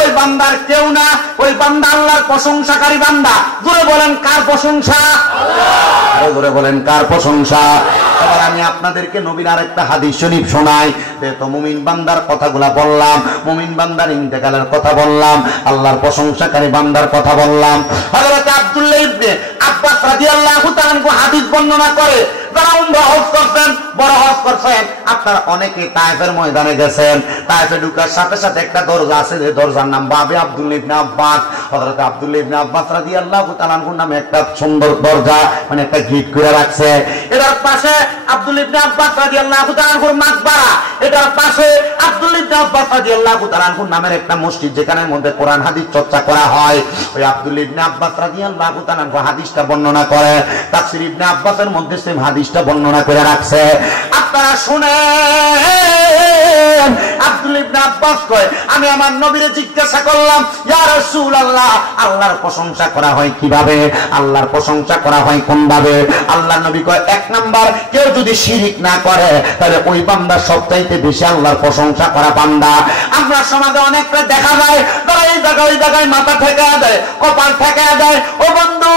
ওই বান্দার কেউ না, ওই বান্দা আল্লাহর প্রশংসাকারী বান্দা। জোরে বলেন কার প্রশংসা? আরো জোরে বলেন কার প্রশংসা? এবার আমি আপনাদেরকে নবীর আরেকটা হাদিস শরীফ শোনাই। যেহেতু মুমিন বান্দার কথাগুলা বললাম, মুমিন বান্দার ইন্তেকালের কথা বললাম, আল্লাহর প্রশংসাকারী বান্দার কথা বললাম, হযরত আব্দুল্লাহ ইবনে আব্বাস রাদিয়াল্লাহু তাআলা হাদিস বর্ণনা করে, যারা উমরা হজ করছেন, বড় হজ করছেন, আপনারা অনেকে তায়েফের ময়দানে গেছেন। তায়েফে ঢুকার সাথে সাথে একটা দরজা আছে, যে দরজার নাম বাবে আব্দুল্লাহ ইবনে আব্বাস। হযরত আব্দুল্লাহ ইবনে আব্বাস রাদিয়াল্লাহু তাআলা আনহুর নামে একটা সুন্দর দরজা মানে একটা গেট করে রাখছে। এটার পাশে আব্দুল্লাহ ইবনে আব্বাস রাদিয়াল্লাহু তাআলা আনহুর মাকবারা, এটার পাশে আব্দুল্লাহ ইবনে আব্বাস রাদিয়াল্লাহু তাআলা আনহুর নামের একটা মসজিদ, যেখানে মধ্যে কোরআন হাদিস চর্চা করা হয়। ওই আব্দুল্লাহ ইবনে আব্বাস রাদিয়াল্লাহু তাআলা আনহু হাদিসটা বর্ণনা করে, তাফসীর ইবনে আব্বাসের মধ্যে সেই হাদিসটা বর্ণনা করে রাখছে। আপনারা শুনেন, আব্দুল্লাহ ইবনে আব্বাস কয়, আমি আমার নবীরে জিজ্ঞাসা করলাম, ইয়া রাসূলুল্লাহ, আল্লাহর প্রশংসা করা হয় কিভাবে? আল্লাহর প্রশংসা করা হয় কোন ভাবে? আল্লাহর নবী কয়, এক নাম্বার, কেউ যদি শিরিক না করে তাহলে ওই বান্দা সবচাইতে বেশি আল্লাহর প্রশংসা করা বান্দা। আমরা সমাজে অনেকটা দেখা যায়, তারা এই জায়গায় ওই জায়গায় মাথা ঠেকা দেয়, কপাল ঠেকা দেয়। ও বন্ধু,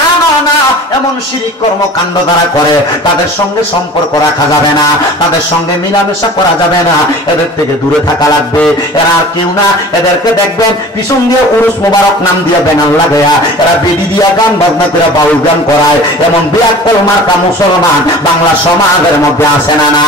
না না না, এমন শিরিক কর্মকাণ্ড যারা করে তাদের সঙ্গে সম্পর্ক রাখা যাবে না, তাদের সঙ্গে মিলামেশা করা যাবে না, এদের থেকে দূরে থাকা লাগবে। এরা আর কেউ না, এদেরকে দেখবেন পিছন দিয়ে উরুস মুবারক নাম দিয়ে ব্যানার লাগায়া এরা বেদি দিয়া গান বাজনা করে বাউল গান করায়। এমন বিয়াক্কল মার্কা মুসলমান বাংলা সমাজের মধ্যে আছে না না?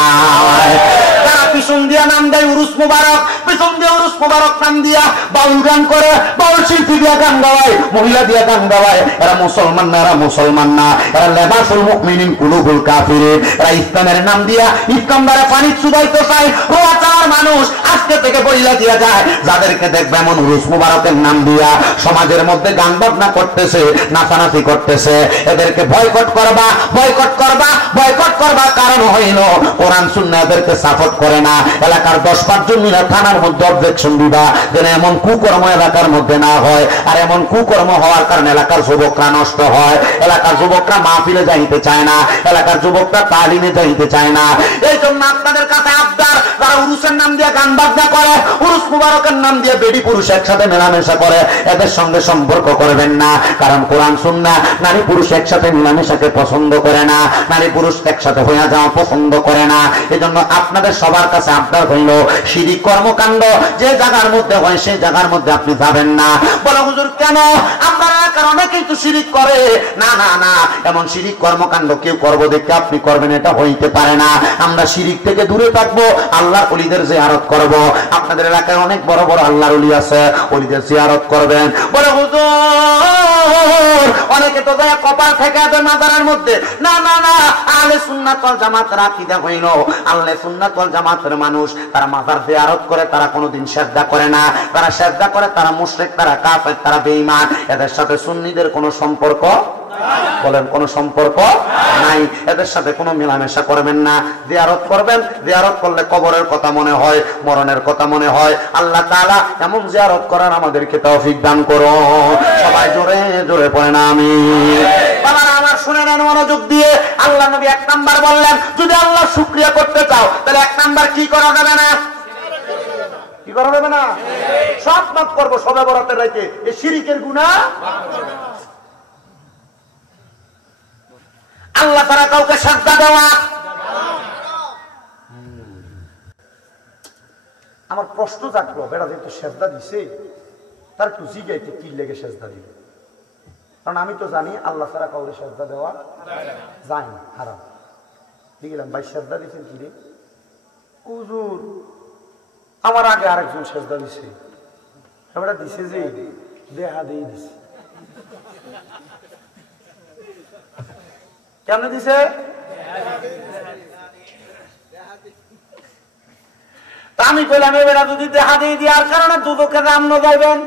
তারা পিছন দিয়া নাম দেয় উরুস মুবারক, পিছন দিয়ে উরুস মুবারক নাম দিয়া বাউল গান করে, বাউল শিল্পী দিয়া গান গাওয়ায়, মহিলা দিয়া গান গাওয়ায়। এরা মুসলমান না, এরা মুসলমান না, এরা লেবাসুল মুমিনিন কুলুবুল কাফিরিন। এরা ইসলামের নাম দিয়া ইসলাম দ্বারা পানি চুবাইতে চায়। রোয়া চালার মানুষ আজকে থেকে বইলা দিয়া যায়, যাদেরকে দেখবে এমন উরুস মুবারকের নাম দিয়া সমাজের মধ্যে গান বাজনা করতেছে, নাচানাচি করতেছে, এদেরকে বয়কট করবা, বয়কট করবা, বয়কট করবা। কারণ হইল কোরআন সুন্নাহ এদেরকে সাপোর্ট করে না। এলাকার 10-5 জন মিলে থানার মধ্যে অবজেকশন দিবা, যেন এমন কুকর্ম এলাকার মধ্যে না হয়। আর এমন কুকর্ম হওয়ার কারণে এলাকার যুবকরা নষ্ট হয়, এলাকার যুবকরা মাহফিলে যাইতে চায় না, এলাকার যুবকরা তালিমে যাইতে চায় না। এই জন্য আপনাদের কাছে আবদার, যারা উরুসের নাম দিয়ে গান বাজনা করে, উরুস মুবারকের নাম দিয়ে বেডি পুরুষ একসাথে মেলামেশা করে, এদের সঙ্গে সম্পর্ক করবেন না। কারণ কোরআন সুন্নাহ নারী পুরুষ একসাথে মেলামেশাকে পছন্দ করে না, নারী পুরুষ একসাথে হইয়া যাওয়া পছন্দ করে না। এজন্য আপনাদের সবার কাছে আবদার হইল, শিরিক কর্মকাণ্ড যে জায়গার মধ্যে হয় সেই জায়গার মধ্যে আপনি যাবেন না। বলো হুজুর কেন? আপনারা এলাকার অনেকেই তো শিরিক করে। না না না, এমন শিরিক কর্মকাণ্ড কেউ করবো দেখে আপনি করবেন, এটা হইতে পারে না। আমরা শিরিক থেকে দূরে থাকবো, আল্লাহর ওলিদের জিয়ারত করব। আপনাদের এলাকায় অনেক বড় বড় আল্লাহর ওলি আছে, ওলিদের জিয়ারত করবেন। বলে হুজুর অনেকে তো যায় কপাল থেকে দেয় মাজারের মধ্যে। না না না, আহলে সুন্নাত ওয়াল জামাতের আকীদা হইল, আহলে সুন্নাত ওয়াল জামাতের মানুষ তারা মাজার জিয়ারত করে, তারা কোনোদিন সিজদা করে না। তারা সিজদা করে, তারা মুশরিক, তারা কাফের, তারা বেঈমান। এদের সাথে সুন্নিদের কোনো সম্পর্ক বলেন, কোনো সম্পর্ক নাই। এদের সাথে কোনো মেলামেশা করবেন না। জিয়ারত করবেন, জিয়ারত করলে কবরের কথা মনে হয়, মরণের কথা মনে হয়। আল্লাহ তাআলা এমন জিয়ারত করার আমাদেরকে তৌফিক দান করো। সবাই জোরে জোরে পড়েন আমিন। বাবারা আমার শুনে নেন মনোযোগ দিয়ে। আল্লাহ নবী 1 নাম্বার বললেন, যদি আল্লাহ শুকরিয়া করতে চাও তাহলে 1 নাম্বার কি করা যাবে না? কি করা যাবে না? সব মাফ করবো সবে বরাতের রাতে, এই শিরিকের গুনাহ আল্লাহ তারা কাউকে সাজদা দেওয়া। আমার প্রশ্ন জাগলো, বেড়া যেহেতু সেজদা দিছে তার একটু জিগাইতে কি লেগে সেজদা দিল। কারণ আমি তো জানি আল্লাহ তারা কাউকে সেজদা দেওয়া যায় না, হারাম। দেখলাম ভাই সেজদা দিচ্ছেন কি রে? হুজুর আমার আগে আরেকজন সেজদা দিছে, এবারে দিছে যে দেহা দিয়ে দিছে। কেমন দিছে? আমি কইলাম এবার যদি দেখা দিয়ে দেওয়ার কারণে দুদকে রামন যাইবেন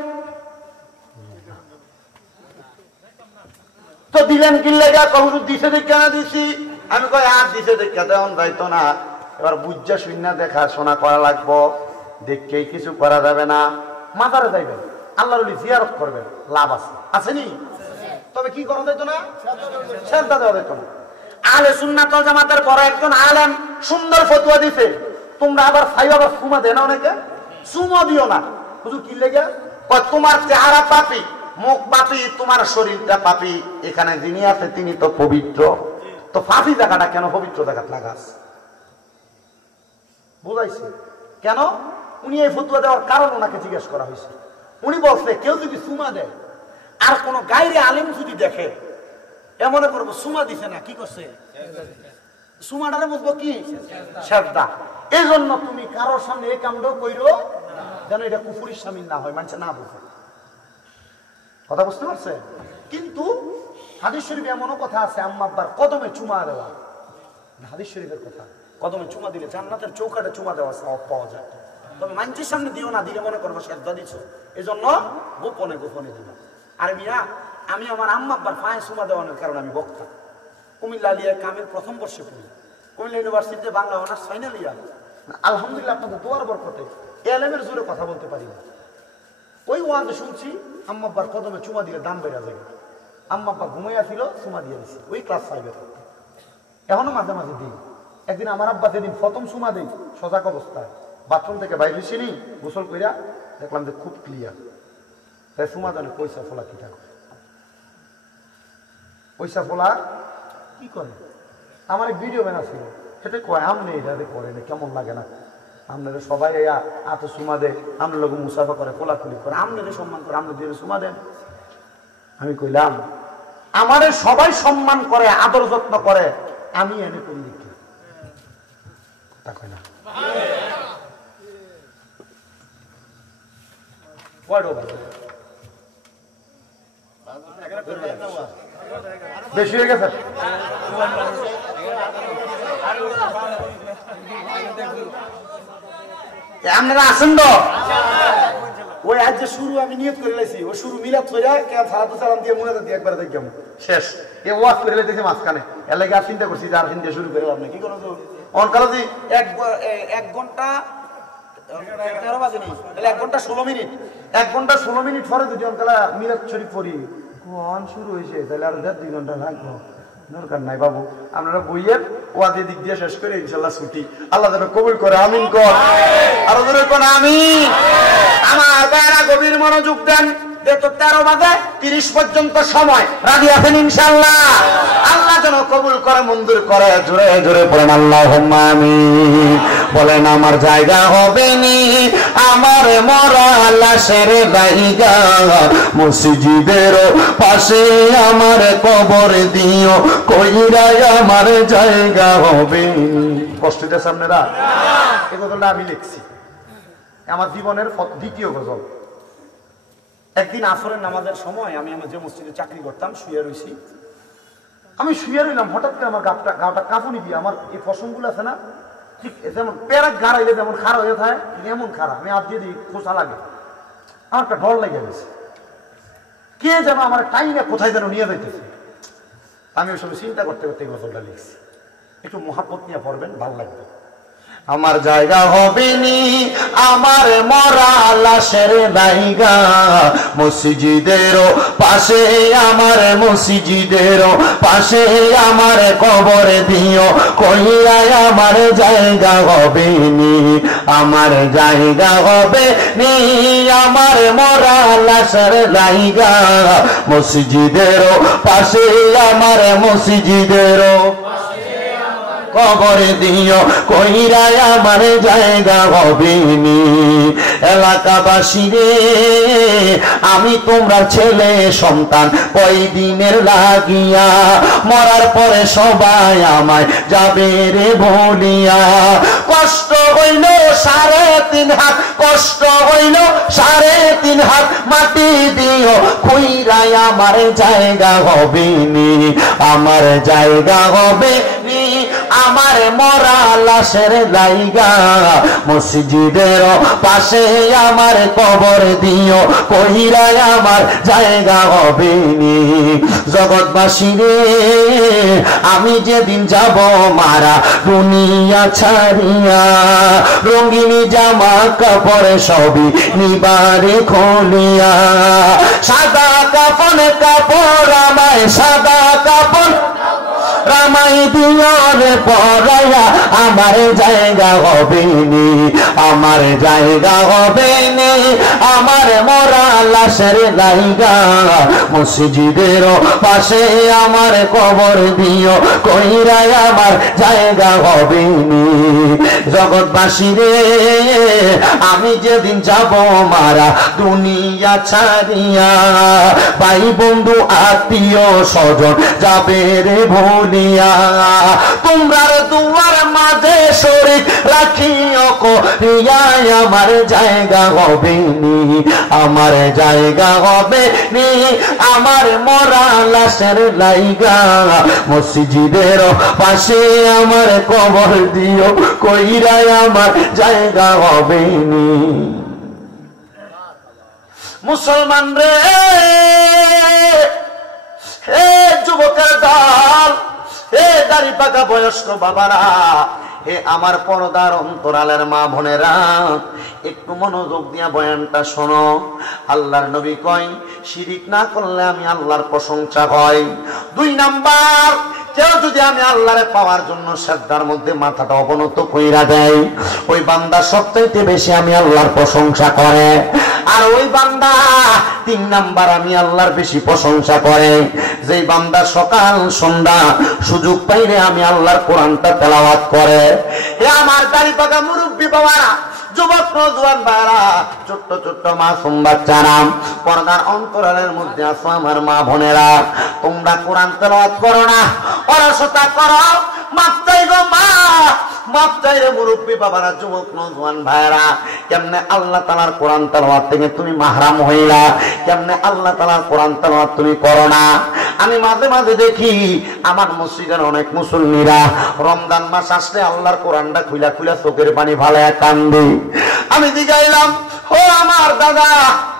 তো দিলেন কি লেগা? হুজুর দিছে দেখ কেন দিছি? আমি কই আর দিছে দেখা দেওয়ান যাইতো না। এবার বুঝা শূন্য দেখা শোনা করা লাগবো, দেখকেই কিছু করা যাবে না। মাজারে যাইবেন, আল্লাহর ওলি জিয়ারত করবেন, লাভ আছে, আসেনি? তবে কি করা যাইতো না? সেজদা দেওয়া যাইতো না। আহলে সুন্নাত ওয়াল জামাতের বড় একজন আলেম সুন্দর ফতোয়া দিছে, তোমরা আবার খাইও, আবার সুমা দেয় না, অনেকে সুমা দিও না। হুজুর কি লেগে? তোমার চেহারা পাপী, মুখ পাপী, তোমার শরীরটা পাপী, এখানে যিনি আছে তিনি তো পবিত্র, তো পাপী জায়গাটা কেন পবিত্র জায়গা লাগাস? বুঝাইছে কেন? উনি এই ফতোয়া দেওয়ার কারণ ওনাকে জিজ্ঞেস করা হয়েছে। উনি বলছে কেউ যদি সুমা দেয় আর কোন গায়রে আলেম যদি দেখে, এমন করবো সুমা দিছে না, কি করছে? সুমাটারে বুঝবো কি? সেজদা। এই জন্য তুমি কারোর সামনে এই কামটাও কইরো যেন এটা কুফুরির শামিল না হয়, মানুষ না বুঝে। কথা বুঝতে পারছে? কিন্তু হাদিস শরীফে এমনও কথা আছে আম্মা আব্বার কদমে চুমা দেওয়া, হাদিস শরীফের কথা, কদমে চুমা দিলে জান্নাতের চৌকাটে চুমা দেওয়া সওয়াব পাওয়া যায়। তবে মানুষের সামনে দিও না, দিলে মনে করবো সেজদা দিছো, এই জন্য গোপনে গোপনে দিবা। আর মিয়া আমি আমার আম্মা আব্বার পায়ে চুমা দেওয়ানোর কারণে আমি বক্তা। কুমিল্লা আলিয়া কামের প্রথম বর্ষে পড়ি, কুমিল্লা ইউনিভার্সিটিতে বাংলা অনার্স ফাইনাল ইয়ার। আলহামদুলিল্লাহ আপনাদের দোয়ার বরকতে এলেমের জোরে কথা বলতে পারি না। ওই ওয়াজে শুনছি আম্মা আব্বার কদমে চুমা দিলে দাম বেড়ে যায়। আম্মা আব্বা ঘুমাইয়া ছিল, চুমা দিয়ে দিছি, ওই ক্লাস 5-এ থাকতে। এখনো মাঝে মাঝে দিই। একদিন আমার আব্বা যেদিন প্রথম চুমা দেই সজাগ অবস্থায় বাথরুম থেকে বাইরে এসে নি গোসল কইরা দেখলাম যে খুব ক্লিয়ার। তাই চুমা জানে পয়সা ফোলা কি থাকে, পয়সা ফোলা কি করে। আমার এক ভিডিও ম্যান ছিল, সেটা কয় আমনে এটা করে না, কেমন লাগে না আপনারা সবাই এত চুমা দেয়, আমরা লোক মুসাফা করে কোলাকুলি করে, আপনাদের সম্মান করে, আমরা দিয়ে চুমা দেন। আমি কইলাম আমারে সবাই সম্মান করে, আদর যত্ন করে, আমি এনে করি দেখি তা কয় না। বেশি হয়ে গেছে। আপনারা আসেন তো? ওই আজ যে শুরু আমি নিয়ত করে লাইছি, ওই শুরু মিলাদ কইরা কেন সালাতু সালাম দিয়ে মুনাজাত দিয়ে একবার দেখলাম শেষ। এই ওয়াজ করে লাইতেছি মাঝখানে, এর লাগি আর চিন্তা করছি যে আর চিন্তা শুরু করে আপনি কি করো তো অনকালজি 1 ঘন্টা 13 বাজে নি, তাহলে 1 ঘন্টা 16 মিনিট, 1 ঘন্টা 16 মিনিট পরে যদি অনকালা মিলাদ শরীফ পড়ি কোন শুরু হয়েছে, তাহলে আর 2 ঘন্টা লাগবে। দরকার নাই বাবু, আপনারা বইয়ের ওয়াজে দিক দিয়ে শেষ করে ইনশাআল্লাহ ছুটি। আল্লাহ যেন কবুল করে, আমিন কর, আরো জোরে কোন আমিন। আমার বাইরা গভীর মনোযোগ দেন। 13 বাজে 30 পর্যন্ত সময়, রাজি আছেন ইনশাআল্লাহ? আল্লাহ যেন কবুল করে, মঞ্জুর করে, জোরে জোরে বলেন আল্লাহুম্মা আমিন। বলেন আমার জায়গা হবে নি, আমার মরা লাশের জায়গা, মসজিদের পাশে আমার কবর দিও, কইরাই আমার জায়গা হবে নি। কষ্ট দিয়েছে আপনারা? এই গজলটা আমি লিখছি, আমার জীবনের দ্বিতীয় গজল। একদিন আসরের নামাজের সময় আমি আমার যে মসজিদে চাকরি করতাম শুয়ে রইছি, আমি শুয়ে রইলাম, হঠাৎ করে আমার গাটা কাঁপুনি দিয়ে, আমার এই ফসলগুলো আছে না ঠিক যেমন পেরাক গাড়াইলে যেমন খাড়া হয়ে থাকে এমন খাড়া, আমি হাত দিয়ে দিই খোসা লাগে, আমার একটা ডর লেগে গেছে, কে যেন আমার টাইনে কোথায় যেন নিয়ে যাইতেছে। আমি ওই সময় চিন্তা করতে করতে এই গজলটা লিখছি। একটু মহাব্বত নিয়ে পড়বেন, ভালো লাগবে। আমার জায়গা হবে নি, আমার মরা লাশের জায়গা, মসজিদের পাশে আমার মসজিদের পাশে আমার কবর দিও, কইরাই আমার জায়গা হবে নি, আমার জায়গা হবে নি, আমার মরা লাশের জায়গা, মসজিদের পাশে আমার মসজিদের কবর দিও, কইরাই আমার জায়গা হবে নি। এলাকাবাসী রে আমি তোমরা ছেলে সন্তান, কয়দিনের লাগিয়া, মরার পরে সবাই আমায় যাবে রে বলিয়া, কষ্ট হইল 3.5 হাত, কষ্ট হইল 3.5 হাত, মাটি দিও, কইরাই আমার জায়গা হবে নি, আমার জায়গা হবে নি, আমার মরা লাশের জায়গা, মসজিদের পাশে আমার কবর দিও, কইরাই আমার জায়গা হবে নি। জগৎবাসী রে আমি যেদিন যাব মারা দুনিয়া ছাড়িয়া, রঙিনী জামা কাপড় সবই নিবারে খুলিয়া, সাদা কাপড় কাপড় আমায়, সাদা কাপড় রামাই দিয়রে পরাইয়া, আমার জায়গা হবে নি, আমার জায়গা হবে নি, আমার মরা লাশের জায়গা, মসজিদের পাশে আমার কবর দিও, কইরাই আমার জায়গা হবে নি। জগৎবাসী রে আমি যেদিন যাব মারা দুনিয়া ছাড়িয়া, ভাই বন্ধু আত্মীয় স্বজন যাবে রে ভুলিয়া, তোমরার দুয়ার মাঝে শরীক রাখিও করিয়া, আমার জায়গা হবে নি, আমার জায়গা হবে নি, আমার মরা লাশের লাইগা মসজিদের পাশে আমার কবর দিও কইরা, আমার জায়গা হবে নি। মুসলমান রে, হে যুবকের দল, হে দাড়ি পাকা বয়স্ক বাবারা, হে আমার পর্দার অন্তরালের মা বোনেরা, একটু মনোযোগ দিয়া বয়ানটা শোনো। আল্লাহর নবী কয় শিরিক না করলে আমি আল্লাহর প্রশংসা হয়। 2 নাম্বার, কেউ যদি আমি আল্লাহরে পাওয়ার জন্য সিজদার মধ্যে মাথাটা অবনত কইরা দেয়, ওই বান্দা সবচাইতে বেশি আমি আল্লাহর প্রশংসা করে। আর ওই বান্দা 3 নাম্বার আমি আল্লাহর বেশি প্রশংসা করে, যেই বান্দা সকাল সন্ধ্যা সুযোগ পাইলে আমি আল্লাহর কোরআনটা তেলাওয়াত করে। হে আমার দাড়ি পাকা মুরব্বী বাবারা, যুবক নওজোয়ান ভাইরা, ছোট্ট ছোট্ট মাসুম বাচ্চারা, পর্দার অন্তরালের মধ্যে আছো আমার মা বোনেরা, তোমরা কোরআন তেলাওয়াত করো না, অলসতা করো, মাপ চাই গো মা, মাপ চাই রে মুরব্বী বাবারা, যুবক নওজোয়ান ভাইরা। কেমনে আল্লাহ তাআলার কোরআন তেলাওয়াত থেকে তুমি মাহরাম হইলা? কেমনে আল্লাহ তাআলার কোরআন তেলাওয়াত তুমি করো না? আমি মাঝে মাঝে দেখি আমার মসজিদের অনেক মুসল্লিরা রমজান মাস আসলে আল্লাহর কোরআনটা খুইলা খুইলা চোখের পানি ভালায়া কান্দে। আমি জিগাইলাম, ও আমার দাদা,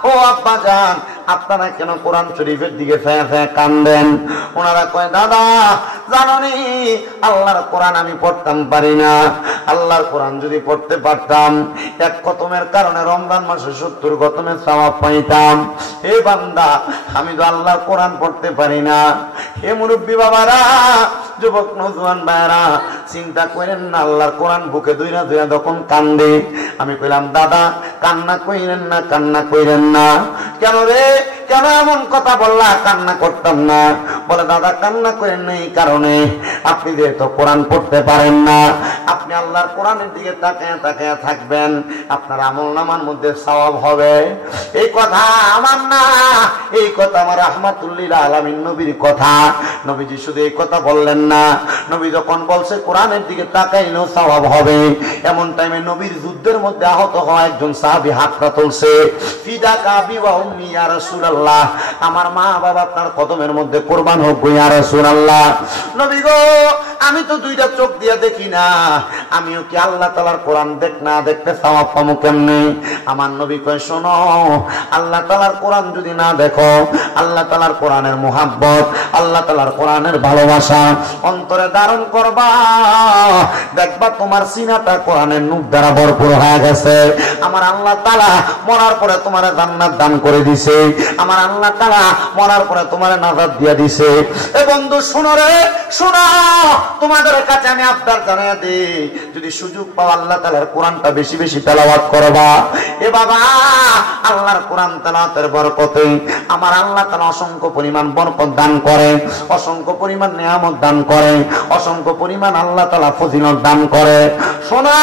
ও আব্বা জান, আপনারা কেন কোরআন শরীফের দিকে ফেয়া ফেয়া কান্দেন? ওনারা কয়, দাদা জানি আল্লাহর কোরআন আমি পড়তাম পারি না, আল্লাহর কোরআন যদি পড়তে পারতাম এক খতমের কারণে রমজান মাসে 70 খতমের সওয়াব পাইতাম। হে বান্দা, আমি তো আল্লাহর কোরআন পড়তে পারি না। হে মুরব্বী বাবারা, যুবক নওজোয়ান ভাইরা, চিন্তা করেন না, আল্লাহর কোরআন বুকে দুইরা দুইরা যখন কান্দে, আমি কইলাম, দাদা কান্না কইরেন না, কান্না কইরেন না। কেন রে, কেন এমন কথা বললা? কান্না করতাম না। বলে, দাদা কান্না করেন না এই কারণে, আপনি যেহেতু কোরআন পড়তে পারেন না, আপনি আল্লাহর কোরআনের দিকে তাকায়া তাকায়া থাকবেন, আপনার আমলনামার মধ্যে সওয়াব হবে। এই কথা আমার না, এই কথা আমার রাহমাতুল লিল আলামিন নবীর কথা। নবীজি শুধু এই কথা বললেন না, নবী যখন বলছে কোরআনের দিকে তাকাইলেও সওয়াব হবে, এমন টাইমে নবীর যুদ্ধের মধ্যে আহত হওয়া একজন সাহাবী হাতটা তুলছে, ফিদাকা আবি ওয়া উম্মি ইয়া রাসূলুল্লাহ, আমার মা বাবা আপনার কদমের মধ্যে কুরবান হোক ইয়া রাসূলুল্লাহ। নবী গো, আমি তো 2টা চোখ দিয়া দেখি না, আমিও কি আল্লাহ তাআলার কোরআন দেখ না দেখতে সওয়াব পাবো কেমনে? আমার নবী কয়, শোনো, আল্লাহ তাআলার কোরআন যদি না দেখো, আল্লাহ তাআলার কোরআনের মুহাব্বত, আল্লাহ তাআলার কোরআনের ভালোবাসা অন্তরে ধারণ করবা, দেখবা তোমার সিনাটা কোরআনের নূর দ্বারা ভরপুর হয়ে গেছে। আমার আল্লাহ তাআলা মরার পরে তোমারে জান্নাত দান করে দিছে, আমার আল্লাহ তাআলা মরার পরে তোমারে নাজাত দিয়া দিছে। এ বন্ধু শোনো রে, শোনো, তোমাদের কাছে আমি আবদার জানাই দেই, যদি সুযোগ পাও আল্লাহ তাআলার কোরআনটা বেশি বেশি তেলাওয়াত করবা। এ বাবা, আল্লাহর কোরআন তেলাওয়াতের বরকতে আমার আল্লাহ তাআলা অসংখ্য পরিমাণ বরকত দান করে, অসংখ্য পরিমাণ নিয়ামত দান করে, অসংখ্য পরিমাণ আল্লাহ তাআলা ফজিলত দান করে। শোনা,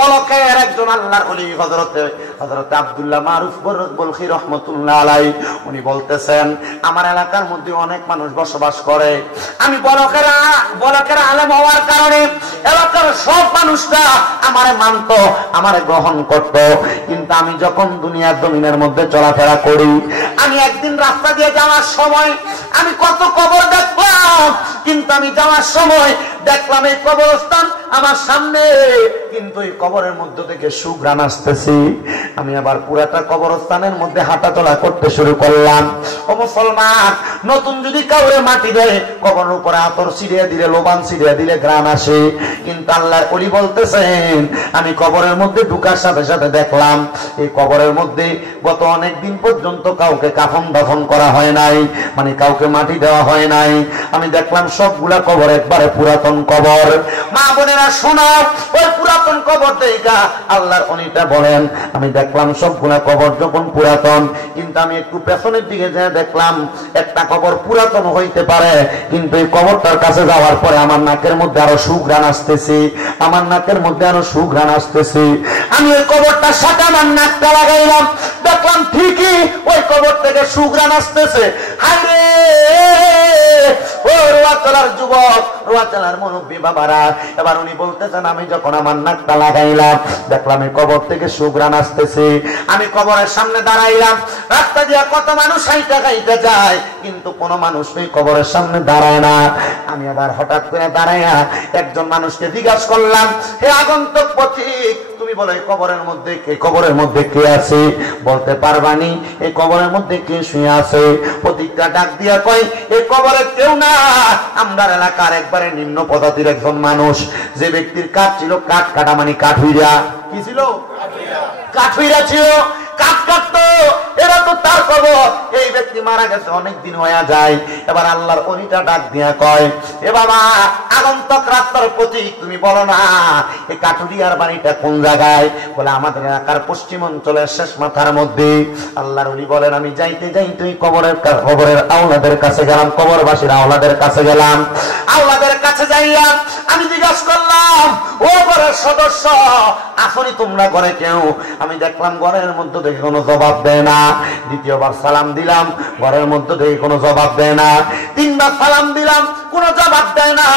বলকের একজন আল্লাহর ওলি হযরত আব্দুল্লাহ মারুফ বলখি রাহমাতুল্লাহ আলাইহি, উনি বলতেছেন, আমার এলাকার মধ্যে অনেক মানুষ বসবাস করে, আমি বলকের আলেম হওয়ার কারণে এলাকার সব মানুষরা আমারে মানত, আমারে গ্রহণ করত, কিন্তু আমি যখন দুনিয়ার জমিনের মধ্যে চলাফেরা করি, আমি একদিন রাস্তা দিয়ে যাওয়ার সময় আমি কত কবর দেখলাম, কিন্তু আমি যাওয়ার সময় দেখলাম এই কবরস্থান আমার সামনে, কিন্তু এই কবরের মধ্য থেকে সুঘ্রাণ আসতেছি। আমি আবার পুরাটা কবরস্থানের মধ্যে হাঁটাচলা করতে শুরু করলাম। ও মুসলমান, নতুন যদি কাউরে মাটি দেয়, কবরের উপরে আতর ছিড়িয়ে দিলে, লোবান ছিড়িয়ে দিলে ঘ্রাণ আসে, কিন্তু আল্লাহর ওলি বলতেছেন, আমি কবরের মধ্যে ঢুকার সাথে সাথে দেখলাম এই কবরের মধ্যে গত অনেক দিন পর্যন্ত কাউকে কাফন দাফন করা হয় নাই, মানে কাউকে মাটি দেওয়া হয় নাই। আমি দেখলাম সবগুলা কবর একবারে পুরাতন কবর। মা বোনেরা শোনো, ওই পুরাতন কবর দেখা আল্লাহর ওলিটা বলেন, আমি দেখলাম সবগুলা কবর যখন পুরাতন, কিন্তু আমি একটু পেছনের দিকে যেয়ে দেখলাম একটা কবর পুরাতন হইতে পারে, কিন্তু এই কবরটার কাছে যাওয়ার পরে আমার নাকের মধ্যে আরো সুঘ্রাণ আসতেছে, আমার নাকের মধ্যে আরো সুঘ্রাণ আসতেছে। আমি ওই কবরটার সাথে আমার নাকটা লাগাইলাম, দেখলাম ঠিকই ওই কবর থেকে সুঘ্রাণ আসতেছে। হায় রে ও রোয়াতলার যুবক, রোয়াতলার মুরব্বী বাবারা, এবার উনি বলতেছেন আমি যখন আমার নাকটা লাগাইলাম দেখলাম এই কবর থেকে সুঘ্রাণ আসতেছে। আমি কবরের সামনে দাঁড়াইলাম, রাস্তা দিয়ে কত মানুষ হাইটা খাইতে যায় কিন্তু কোন মানুষ ওই কবরের সামনে দাঁড়ায় না। আমি আবার হঠাৎ করে দাঁড়াইয়া একজন মানুষকে জিজ্ঞাসা করলাম, হে আগন্তুক পথিক, তুমি বলো এই কবরের মধ্যে কে আছে? বলতে পারবানি এই কবরের মধ্যে কে শুয়ে আছে? পথিকটা ডাক দিয়া কয়, এই কবরে কেউ না, আমরা এলাকার একবারে নিম্ন পদাতির একজন মানুষ। যে ব্যক্তির কাঠ ছিল কাঠ কাটা, মানে কাঠুইরা। কি ছিল? কাঠুইরা ছিল, কাঠ কাটতো, এরা তো তার কবর। এই ব্যক্তি মারা গেছে অনেক দিন হয়ে যায়। এবার আল্লাহর অলিটা ডাক দিয়া কয়, এ বাবা আগন্তক রাস্তার পথিক, তুমি বলো না এই কাঠুরিয়ার বাড়িটা কোন জায়গায়? বলে আমাদের এলাকার পশ্চিম অঞ্চলের শেষ মাথার মধ্যে। আল্লাহর অলি বলেন, আমি যাইতে যাইতে কবরের আওলাদের কাছে গেলাম, কবরবাসীর আওলাদের কাছে গেলাম। আওলাদের কাছে যাইলাম, আমি জিজ্ঞাসা করলাম, ও ঘরের সদস্য আসনি তোমরা ঘরে কেউ? আমি দেখলাম ঘরের মধ্যে দেখে কোনো জবাব দেয় না। দ্বিতীয়বার সালাম দিলাম, ঘরের মধ্যে দেখে কোনো জবাব দেয় না। তিনবার সালাম দিলাম, কোনো জবাব দেয় না।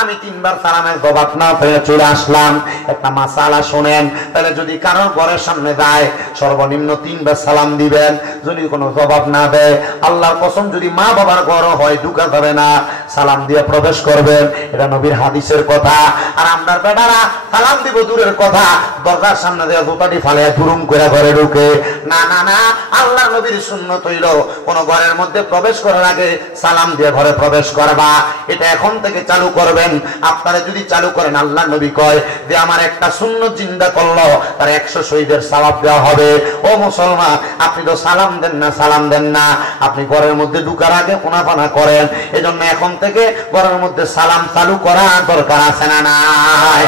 আমি তিনবার সালামের জবাব না পেয়ে চলে আসলাম। একটা মাসালা শোনেন, তাহলে যদি কারোর ঘরের সামনে যায় সর্বনিম্ন তিনবার সালাম দিবেন। যদি কোনো জবাব না দেয়, আল্লাহর কসম যদি মা বাবার ঘর হয় ঢুকা যাবে না, সালাম দিয়ে প্রবেশ করবেন। এটা নবীর হাদিসের কথা। আর আমরা বেটারা সালাম দিব দূরের কথা, দরজার সামনে দিয়ে জুতাটি ফালে দুরুম করে ঘরে ঢুকে। না না না, আল্লাহর নবীর সুন্নত হইল কোন ঘরের মধ্যে প্রবেশ করার আগে সালাম দিয়ে ঘরে প্রবেশ করবা। এটা এখন থেকে চালু করবেন। আপনারা যদি চালু করেন, আল্লাহর নবী কয় যে আমার একটা সুন্নত জিন্দা করলো তার 100 শহীদের সওয়াব দেওয়া হবে। ও মুসলমান, আপনি তো সালাম দেন না, সালাম দেন না। আপনি ঘরের মধ্যে ঢুকার আগে কোনাপানা করেন। এজন্য এখন থেকে ঘরের মধ্যে সালাম চালু করা দরকার আছে না নাই?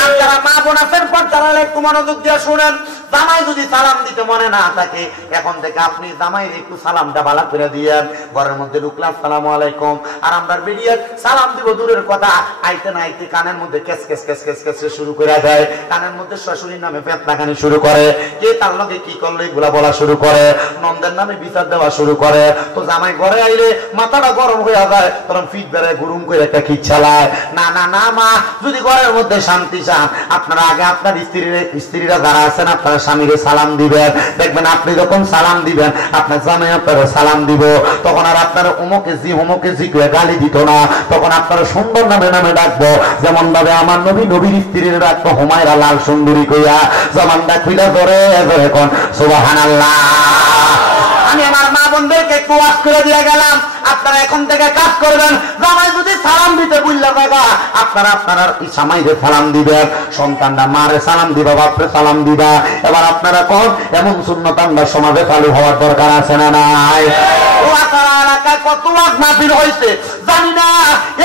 আর যারা মা বোন আছেন পর্দার আড়ালে একটু মনোযোগ দিয়ে শুনেন। জামাই যদি সালাম দিতে মনে না থাকে, এখন থেকে আপনি জামাইয়ের একটু সালামটা ভালো করে দিয়েন। ঘরের মধ্যে ঢুকলাম, আসসালামু আলাইকুম। আর আমরা বেরিয়ে সালাম দিব দূরের কথা, আইতে না আইতে কানের মধ্যে case case case case case শুরু করে দেয়। কানের মধ্যে শ্বশুরের নামে পেতনাকানি শুরু করে, কে তার লগে কি করলো এগুলা বলা শুরু করে, নন্দের নামে বিচার দেওয়া শুরু করে। তো জামাই ঘরে আইলে মাথাটা গরম হয়ে যায়, তখন ফিট বেড়ায় গুরুম করে একটা খিচ চালায়। না না না মা, যদি ঘরের মধ্যে শান্তি চান, আপনারা আগে আপনার স্ত্রীরা যারা আছেন আপনারা স্বামীকে সালাম দিবেন। দেখবেন আপনি যখন সালাম দিবেন, আপনার জামাই আপনারা সালাম দিব, তখন আর আপনারা অমুকে জি করে গালি দিত না। তখন আপনারা সুন্দর নামে নামে ডাকবো। যেমন ভাবে আমার নবীর স্ত্রীর ডাকতো হুমায়রা লাল সুন্দরী কইয়া, যেমন ডাকিলা ধরে ধরে কোন সুবহানাল্লাহ। আমি আমার মা বোনদেরকে একটু ওয়াজ করে দিয়ে গেলাম, আপনারা এখন থেকে কাজ করবেন। জামাই যদি সালাম দিতে বুঝলা বাবা, আপনারা জামাইকে সালাম দিবেন। সন্তানরা মারে সালাম দিবা, বাপরে সালাম দিবা। এবার আপনারা কোন এমন সুন্নত আমরা সমাজে চালু হওয়ার দরকার আছে না নাই? কত ওয়াজ মাহফিল হয়েছে জানি না,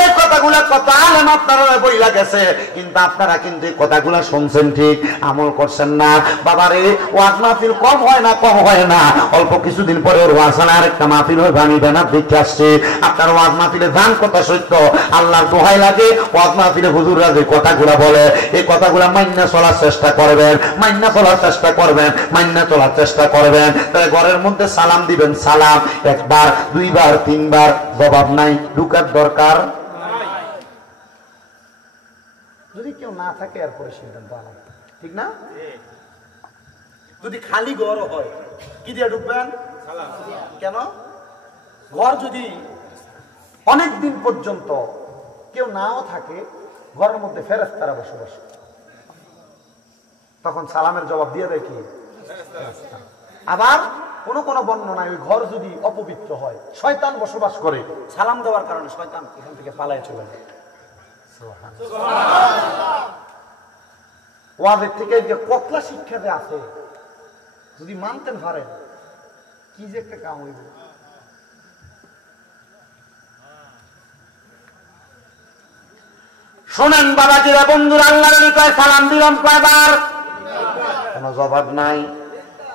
এই কথাগুলা কত আলেম আপনারা বইলা গেছে, কিন্তু আপনারা কিন্তু এই কথাগুলা শুনছেন ঠিক, আমল করছেন না। বাবারে ওয়াজ মাহফিল কম হয় না, কম হয় না। অল্প কিছুদিন পরে ওর ওয়াজ আরেকটা মাহফিল হয়, আমি বেনার দেখে আসছি। আপনার ওয়াজ মাহফিলে জান কথা সত্য, আল্লাহর দোহাই লাগে। ওয়াজ মাহফিলে হুজুররা যে কথাগুলা বলে, এই কথাগুলা মাইন্না চলার চেষ্টা করবেন, মাইন্না চলার চেষ্টা করবেন, মাইন্না চলার চেষ্টা করবেন। তাহলে ঘরের মধ্যে সালাম দিবেন, সালাম একবার, দুইবার, তিনবার, জবাব নাই, ঢুকার দরকার। যদি কেউ না থাকে এরপরে সিদ্ধান্ত আলাদা, ঠিক না? যদি খালি ঘর হয় কি দিয়ে ঢুকবেন? কেন? ঘর যদি অনেক দিন পর্যন্ত কেউ নাও থাকে, ঘরের মধ্যে ফেরেশতারা বসবাস, তখন সালামের জবাব দিয়ে দেয় কি? আবার কোন কোন বর্ণনায় ওই ঘর যদি অপবিত্র হয়, শয়তান বসবাস করে, সালাম দেওয়ার কারণে শয়তান এখান থেকে পালায় চলে যায়। ওয়াজের থেকে যে কতলা শিক্ষা যে আছে, যদি মানতেন পারেন, কি যে একটা কাম হইব। শোনেন বাবাজিরা, বন্ধুরা, আল্লাহর নিকট সালাম দিলাম কয়বার? কোনো জবাব নাই।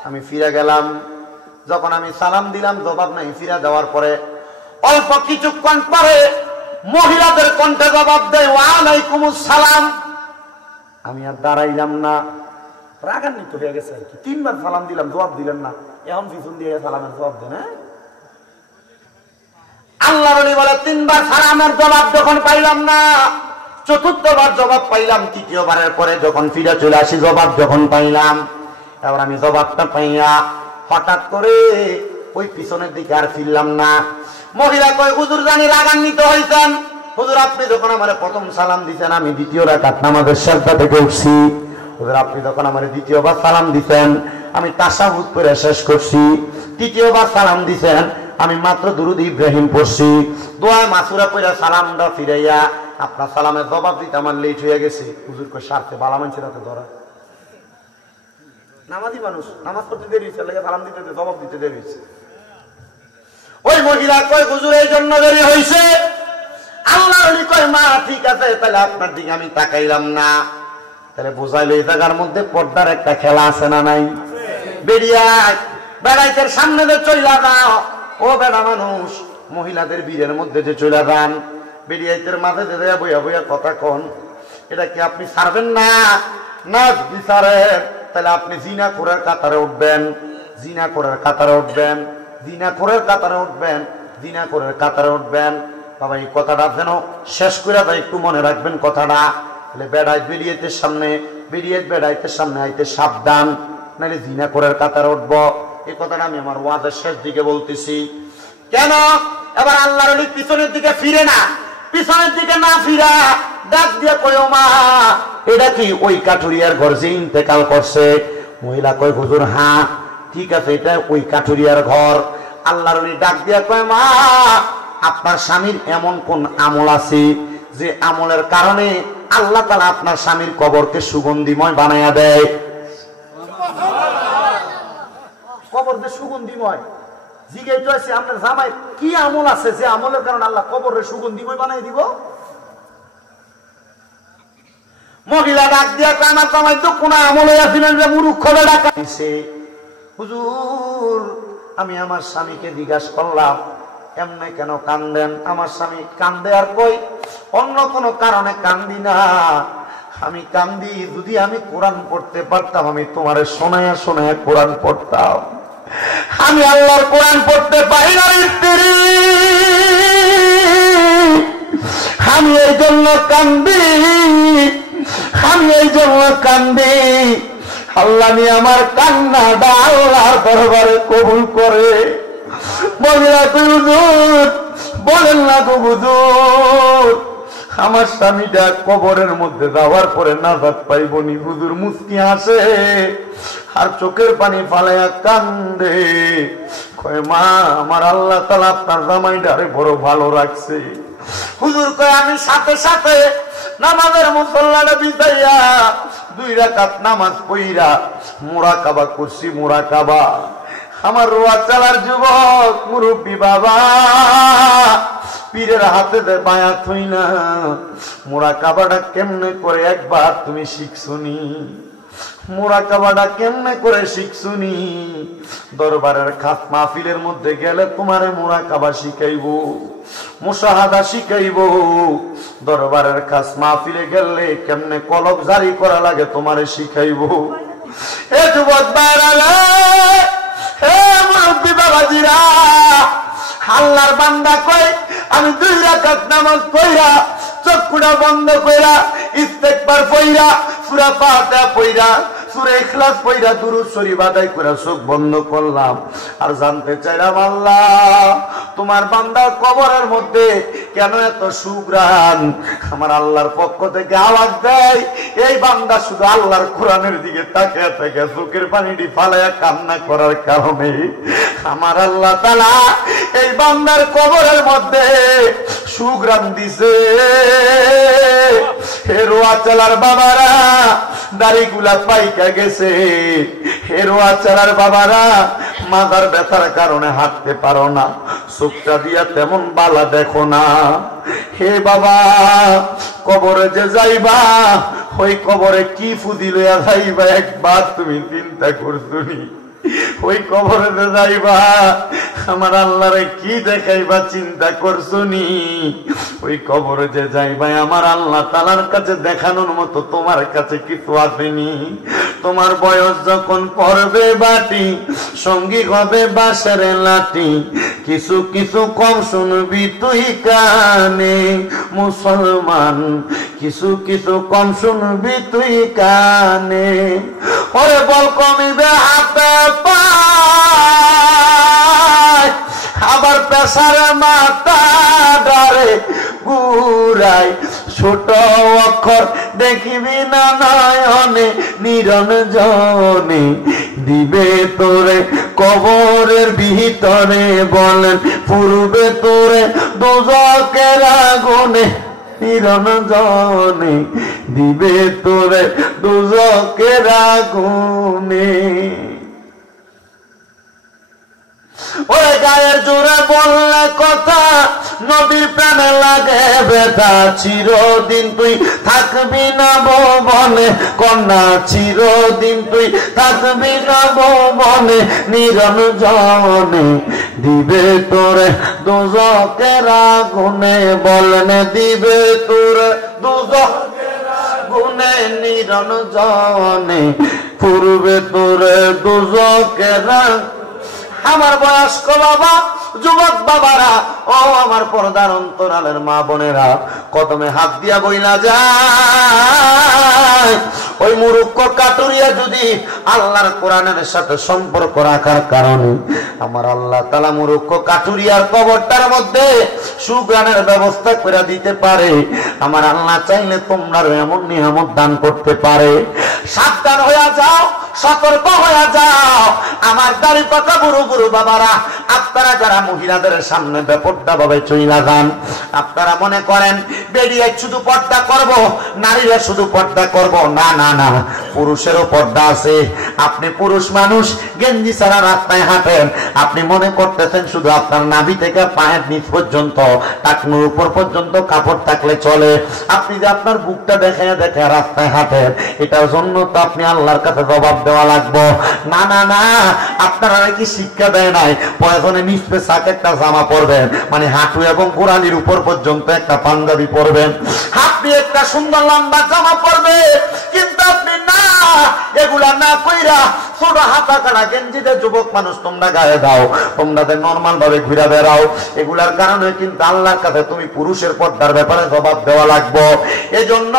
আমি ফিরে গেলাম, যখন আমি সালাম দিলাম জবাব নাই, ফিরে যাওয়ার পরে অল্প কিছুক্ষণ পরে মহিলাদের কণ্ঠে জবাব দেয়, ওয়ালাইকুমুস সালাম। আমি আর দাঁড়াইলাম না, রাগান্বিত হয়ে গেছে আর কি। 3বার সালাম দিলাম, জবাব দিলেন না, এখন পিছন দিয়ে সালামের জবাব দেন। হ্যাঁ, আল্লাহর ওলি বলে 3 বার সালামের জবাব যখন পাইলাম না, 4র্থবার জবাব পাইলাম, 3য়বারের পরে যখন ফিরে চলে আসি জবাব যখন পাইলাম, এবার আমি জবাবটা পাইয়া হঠাৎ করে ওই পিছনের দিকে আর ফিরলাম না। মহিলা কয় হুজুর জানি রাগান্বিত হইছেন, হুজুর আপনি যখন আমার প্রথম সালাম দিছেন আমি 2য় রাকাত নামাজের সিজদা থেকে উঠছি, হুজুর আপনি যখন আমার 2য়বার সালাম দিছেন আমি তাশাহুদ পড়ে শেষ করছি, 3য়বার সালাম দিছেন আমি মাত্র দুরুদ ইব্রাহিম পড়ছি, দোয়া মাসুরা পড়ে সালামটা ফিরাইয়া আপনার সালামের জবাব দিতে আমার লেট হয়ে গেছে। হুজুর কয় স্বার্থে বালা মানুষের হাতে ধরা, নামাজি মানুষ নামাজ পড়তে দেরি হয়েছে, সালাম দিতে জবাব দিতে দেরি হয়েছে। ওই মহিলা কয় হুজুর এই জন্য দেরি হয়েছে। আল্লাহ কয় মা ঠিক আছে, তাহলে আপনার দিকে আমি তাকাইলাম না। তাহলে বোঝাইলো এই জায়গার মধ্যে পর্দার একটা খেলা আছে না নাই? বেরিয়া বেড়াইতের সামনে যে চইলা যাও, ও বেড়া মানুষ মহিলাদের বীরের মধ্যে যে চইলা যান, বেরিয়াইতের মাঝে যে বইয়া বইয়া কথা কন, এটা কি আপনি ছাড়বেন না? না যদি ছাড়েন তাহলে আপনি জিনা করার কাতারে উঠবেন, জিনা করার কাতারে উঠবেন, জিনা করার কাতারে উঠবেন, জিনা করার কাতারে উঠবেন। বাবা এই কথাটা যেন শেষ করে দেয়, একটু মনে রাখবেন কথাটা। তাহলে বেড়াইত বেরিয়েতের সামনে, বেরিয়েত বেড়াইতের সামনে আইতে সাবধান, নাহলে জিনা করার কাতারে উঠবো। এই কথাটা আমি আমার ওয়াজের শেষ দিকে বলতেছি। কেন এবার আল্লাহর ওলি পিছনের দিকে ফিরে না, পিছনের দিকে না ফিরা ডাক দিয়ে কয় ও মা এটা কি ওই কাঠুরিয়ার ঘর যে ইন্তেকাল করছে? মহিলা কয় হুজুর হ্যাঁ ঠিক আছে, এটা ওই কাঠুরিয়ার ঘর। আল্লাহর ওলি ডাক দিয়ে কয় মা আপনার স্বামীর এমন কোন আমল আছে যে আমলের কারণে আল্লাহ তাআলা আপনার স্বামীর কবরকে সুগন্ধিময় বানায়া দেয়? কবরকে সুগন্ধিময় জিজ্ঞাসা আছে আপনার জামাই কি আমল আছে যে আমলের কারণে আল্লাহ কবরের সুগন্ধিময় বানাই দিব? মহিলা ডাক দিয়া আমার জামাই তো কোন আমলে আসিলেন যে মূর্খ ডাকা দিছে। হুজুর আমি আমার স্বামীকে জিজ্ঞাসা করলাম এমনি কেন কান্দেন? আমার স্বামী কান্দে আর কই অন্য কোনো কারণে কান্দি না, আমি কান্দি যদি আমি কোরআন পড়তে পারতাম, আমি তোমারে শোনায়া শোনায়া কোরআন পড়তাম, আমি আল্লাহর কোরআন পড়তে পারি না স্ত্রী, আমি এই জন্য কান্দি, আমি এই জন্য কান্দি। আল্লাহ নিয়ে আমার কান্নাটা আল্লাহর দরবারে কবুল করে। মহিলা কই হুজুর বলেন না গো হুজুর, আমার স্বামীটা কবরের মধ্যে যাওয়ার পরে নাজাত পাইবনি। হুজুর মুস্কি হাসে আর চোখের পানি ফালাইয়া কান্দে, কয় মা আমার আল্লাহ তাআলা আপনার জামাইটারে বড় ভালো রাখছে। হুজুর কয় আমি সাথে সাথে নামাজের মুসল্লাটা বিছাইয়া 2 রাকাত নামাজ পড়িয়া মুরাকাবা করছি। মুরাকাবা আমার রোয়া চালার যুবক মুরব্বী বাবা পীরের হাতে বায়াত হই না, মুরাকাবাটা কেমনে করে একবার তুমি শিখছুনি? মুরাকাবাটা কেমনে করে শিখছুনি? দরবারের খাস মাহফিলের মধ্যে গেলে তোমারে মুরাকাবা শিখাইবো, মুশাহাদা শিখাইবো। দরবারের খাস মাহফিলে গেলে কেমনে কলব জারি করা লাগে তোমারে শিখাইবো। এ যুবক বাড়ালে হে মুরব্বী বাবাজিরা, আল্লাহর বান্দা কয় আমি 2 রাকাত নামাজ পড়া চক্ষুটা বন্ধ কইরা ইস্তেগফার পড়া সূরা ফাতিহা পড়া সূরা ইখলাস পড়া দুরূদ শরীফ আদায় করে চোখ বন্ধ করলাম আর জানতে চাইলাম আল্লাহ তোমার বান্দার কবরের মধ্যে কেন এত সুগ্রাণ? আমার আল্লাহর পক্ষ থেকে আওয়াজ দেয় এই বান্দা শুধু আল্লাহর কোরআনের দিকে তাকিয়ে তাকিয়ে চোখের পানিটি ফালাইয়া কান্না করার কারণে আমার আল্লাহ তাআলা এই বান্দার কবরের মধ্যে সুগ্রাণ দিছে। হেরোয়া চালার বাবারা দাড়িগুলা পাইকা গেছে, হেরোয়া চালার বাবারা মাথার ব্যথার কারণে হাঁটতে পারো না, চোখটা দিয়া তেমন বালা দেখো না। হে বাবা কবরে যে যাইবা ওই কবরে কি ফুদি লইয়া যাইবা একবার তুমি চিন্তা করছুনি? ওই কবরেতে যাইবা, আমার আল্লাহরে কি দেখাইবা চিন্তা করছুনি? ওই কবরে যে যাইবা, আমার আল্লাহ তাআলার কাছে দেখানোর মতো তোমার কাছে কিছু আসেনি। তোমার বয়স যখন পড়বে বাটি, সঙ্গী হবে বাঁশের লাঠি, কিছু কিছু কম শুনবি তুই কানে মুসলমান, কিছু কিছু কম শুনবি তুই কানে। ওরে বল কমিবে হাতে পায়, আবার পেশারে মাথা ডারে গুড়াই, ছোট অক্ষর দেখিবি না নয়নে নিরঞ্জনে, দিবে তোরে কবরের ভিতরে বলেন পূর্বে তোরে দোজকের আগুনে নিরঞ্জনে, দিবে তোরে দোজকের আগুনে। ওরে গায়ের জোরে বললে কথা, নবীর প্রাণে লাগে ব্যথা, চিরদিন তুই থাকবি না ভুবনে কন্যা, চিরদিন তুই থাকবি না ভুবনে নিরঞ্জনে, দিবে তোরে দোজকের আগুনে, বলেন দিবে তোরে দোজকের আগুনে নিরঞ্জনে, পূর্বে তোরে দোজকের। আমার বয়স্ক বাবা, যুবক বাবারা, ও আমার পর্দার অন্তরালের মা বোনেরা, কদমে হাত দিয়া বইলা যায়, ওই মুরুক্ষ কাটুরিয়া যদি আল্লাহর কোরআনের সাথে সম্পর্ক রাখার কারণে আমার আল্লাহ তাআলা মুরুক্ষ কাটুরিয়ার কবরটার মধ্যে সুগানের ব্যবস্থা করে দিতে পারে। আমার আল্লাহ চাইলে তোমরা এমন নিয়ামত দান করতে পারে। সাবধান হয়ে যাও, সতর্ক হয়ে যাও আমার দাড়ি পাকা বুড়ো বুড়ো বাবারা। আপনারা যারা মহিলাদের সামনে বেপরদা ভাবে চইলা যান, আপনারা মনে করেন বেরিয়ে শুধু পর্দা করব, নারীরা শুধু পর্দা করব, না না না, পুরুষেরও পর্দা আছে। আপনি পুরুষ মানুষ, গেঞ্জি ছাড়া রাস্তায় হাঁটেন, আপনি মনে করতেছেন শুধু আপনার নাভি থেকে পায়ের নিচ পর্যন্ত, টাকনুর উপর পর্যন্ত কাপড় থাকলে চলে। আপনি যে আপনার বুকটা দেখে দেখে রাস্তায় হাঁটেন, এটার জন্য তো আপনি আল্লাহর কাছে জবাব দেওয়া লাগবে। না না না, আপনারা নাকি শিক্ষা দেয় নাই প্রয়োজনে নিচে সাক একটা জামা পরবেন, মানে হাঁটু এবং গোড়ালির উপর পর্যন্ত একটা পাঞ্জাবি পরবেন, আপনি একটা সুন্দর লম্বা জামা পরবে। কিন্তু আপনি না, এগুলা না কইরা ছোট হাতা কাটা গেঞ্জিতে যুবক মানুষ তোমরা গায়ে দাও, তোমরা নর্মাল ভাবে ঘুরে বেড়াও। এগুলার কারণে কিন্তু আল্লাহর কাছে তুমি পুরুষের পর্দার ব্যাপারে জবাব দেওয়া লাগবে। এজন্য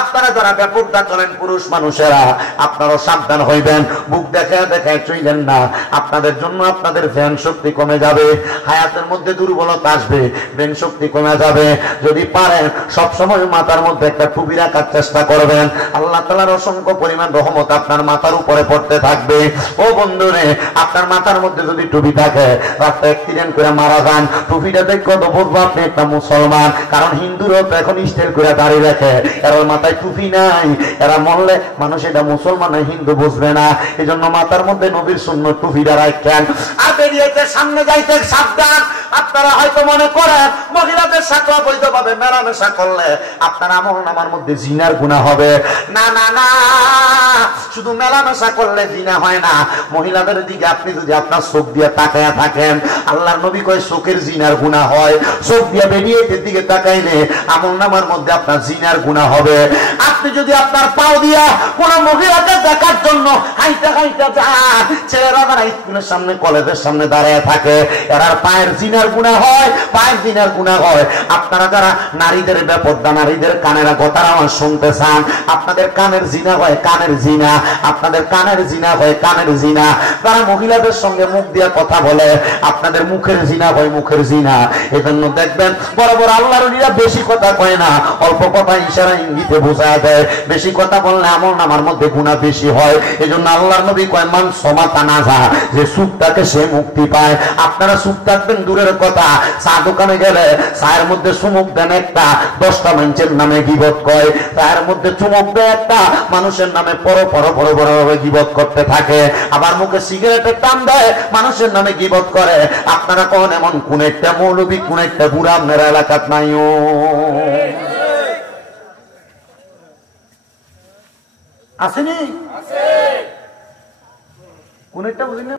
আপনারা যারা বেপরদা চলেন পুরুষ মানুষেরা, আপনারাও সাবধান হইবেন, বুক দেখে দেখে চইলেন না। আপনাদের জন্য আপনাদের ধ্যান শক্তি কমে যাবে, হায়াতের মধ্যে দুর্বলতা আসবে, ব্রেন শক্তি কমে যাবে। যদি পারেন সবসময় মাথার মধ্যে একটা টুপি রাখার চেষ্টা করবেন, আল্লাহ তাআলার অসংখ্য পরিমাণ রহমত আপনার মাথার উপরে পড়তে থাকবে। ও বন্ধুরে, আপনার মাথার মধ্যে যদি টুপি থাকে, রাস্তায় অ্যাক্সিডেন্ট করে মারা যান, টুপিটা দেখে তো বুঝবো আপনি একটা মুসলমান। কারণ হিন্দুরাও তো এখন স্টাইল করে দাঁড়িয়ে রাখে, এর মাথায় টুপি নাই, এরা মরলে মানুষ এটা মুসলমান হিন্দু বুঝবে না। এই জন্য মাথার মধ্যে নবীর সুন্নত টুপিটা রাখেন। আর বেরিয়েছে সামনে যাইতে সাবধান। আপনারা হয়তো মনে করেন মহিলাদের সাথে অবৈধভাবে মেলামেশা করলে আপনার আমল নামার মধ্যে জিনার গুনাহ হবে। না না না, শুধু মেলামেশা করলে জিনা হয় না, মহিলাদের দিকে আপনি যদি আপনার চোখ দিয়ে তাকায়া থাকেন, আল্লাহর নবী কয় চোখের জিনার গুনাহ হয়। চোখ দিয়ে বেরিয়ে দিকে তাকাইলে আমল নামার মধ্যে আপনার জিনার গুনাহ হবে। আপনি যদি আপনার পাও দিয়া কোন মহিলাকে দেখার জন্য হাইটা হাইটা যান, ছেলেরা যারা স্কুলের সামনে কলেজের সামনে দাঁড়ায় থাকে, এরার পায়ের জিনার গুনাহ হয়, পায়ের জিনার গুনাহ হয়। আপনারা যারা নারীদের বেপরদা, নারীদের কানের কথার আমার শুনতে চান, আপনাদের কানের জিনা হয় কানের জিনা, আপনাদের কানের জিনা হয় কানের জিনা। তারা মহিলাদের সঙ্গে মুখ দিয়ে কথা বলে, আপনাদের মুখের জিনা হয় মুখের জিনা। এজন্য দেখবেন বড় বড় আল্লাহর ওলিরা বেশি কথা কয় না, অল্প কথা ইশারা ইঙ্গিতে বোঝা দেয়। বেশি কথা বললে আমল নামার মধ্যে গুনাহ বেশি হয়। এজন্য আল্লাহর নবী কয় মান সমাতা নাজা, যে চুপ থাকে সে মুক্তি পায়। আপনারা চুপ থাকবেন দূরের কথা, চা দোকানে গেলে চায়ের মধ্যে চুমুক দেন একটা, 10টা মানুষের নামে গীবত কয়, চায়ের মধ্যে চুমুক দেয় একটা, মানুষের নামে বড় বড় ভাবে গীবত করতে থাকে। আবার মুখে সিগারেটের টান দেয়, মানুষের নামে গীবত করে। আপনারা কোন এমন কোন একটা মৌলবী কোন একটা বুড়া আপনার এলাকাত নাইও আসেনি? কোন একটা বুঝলেন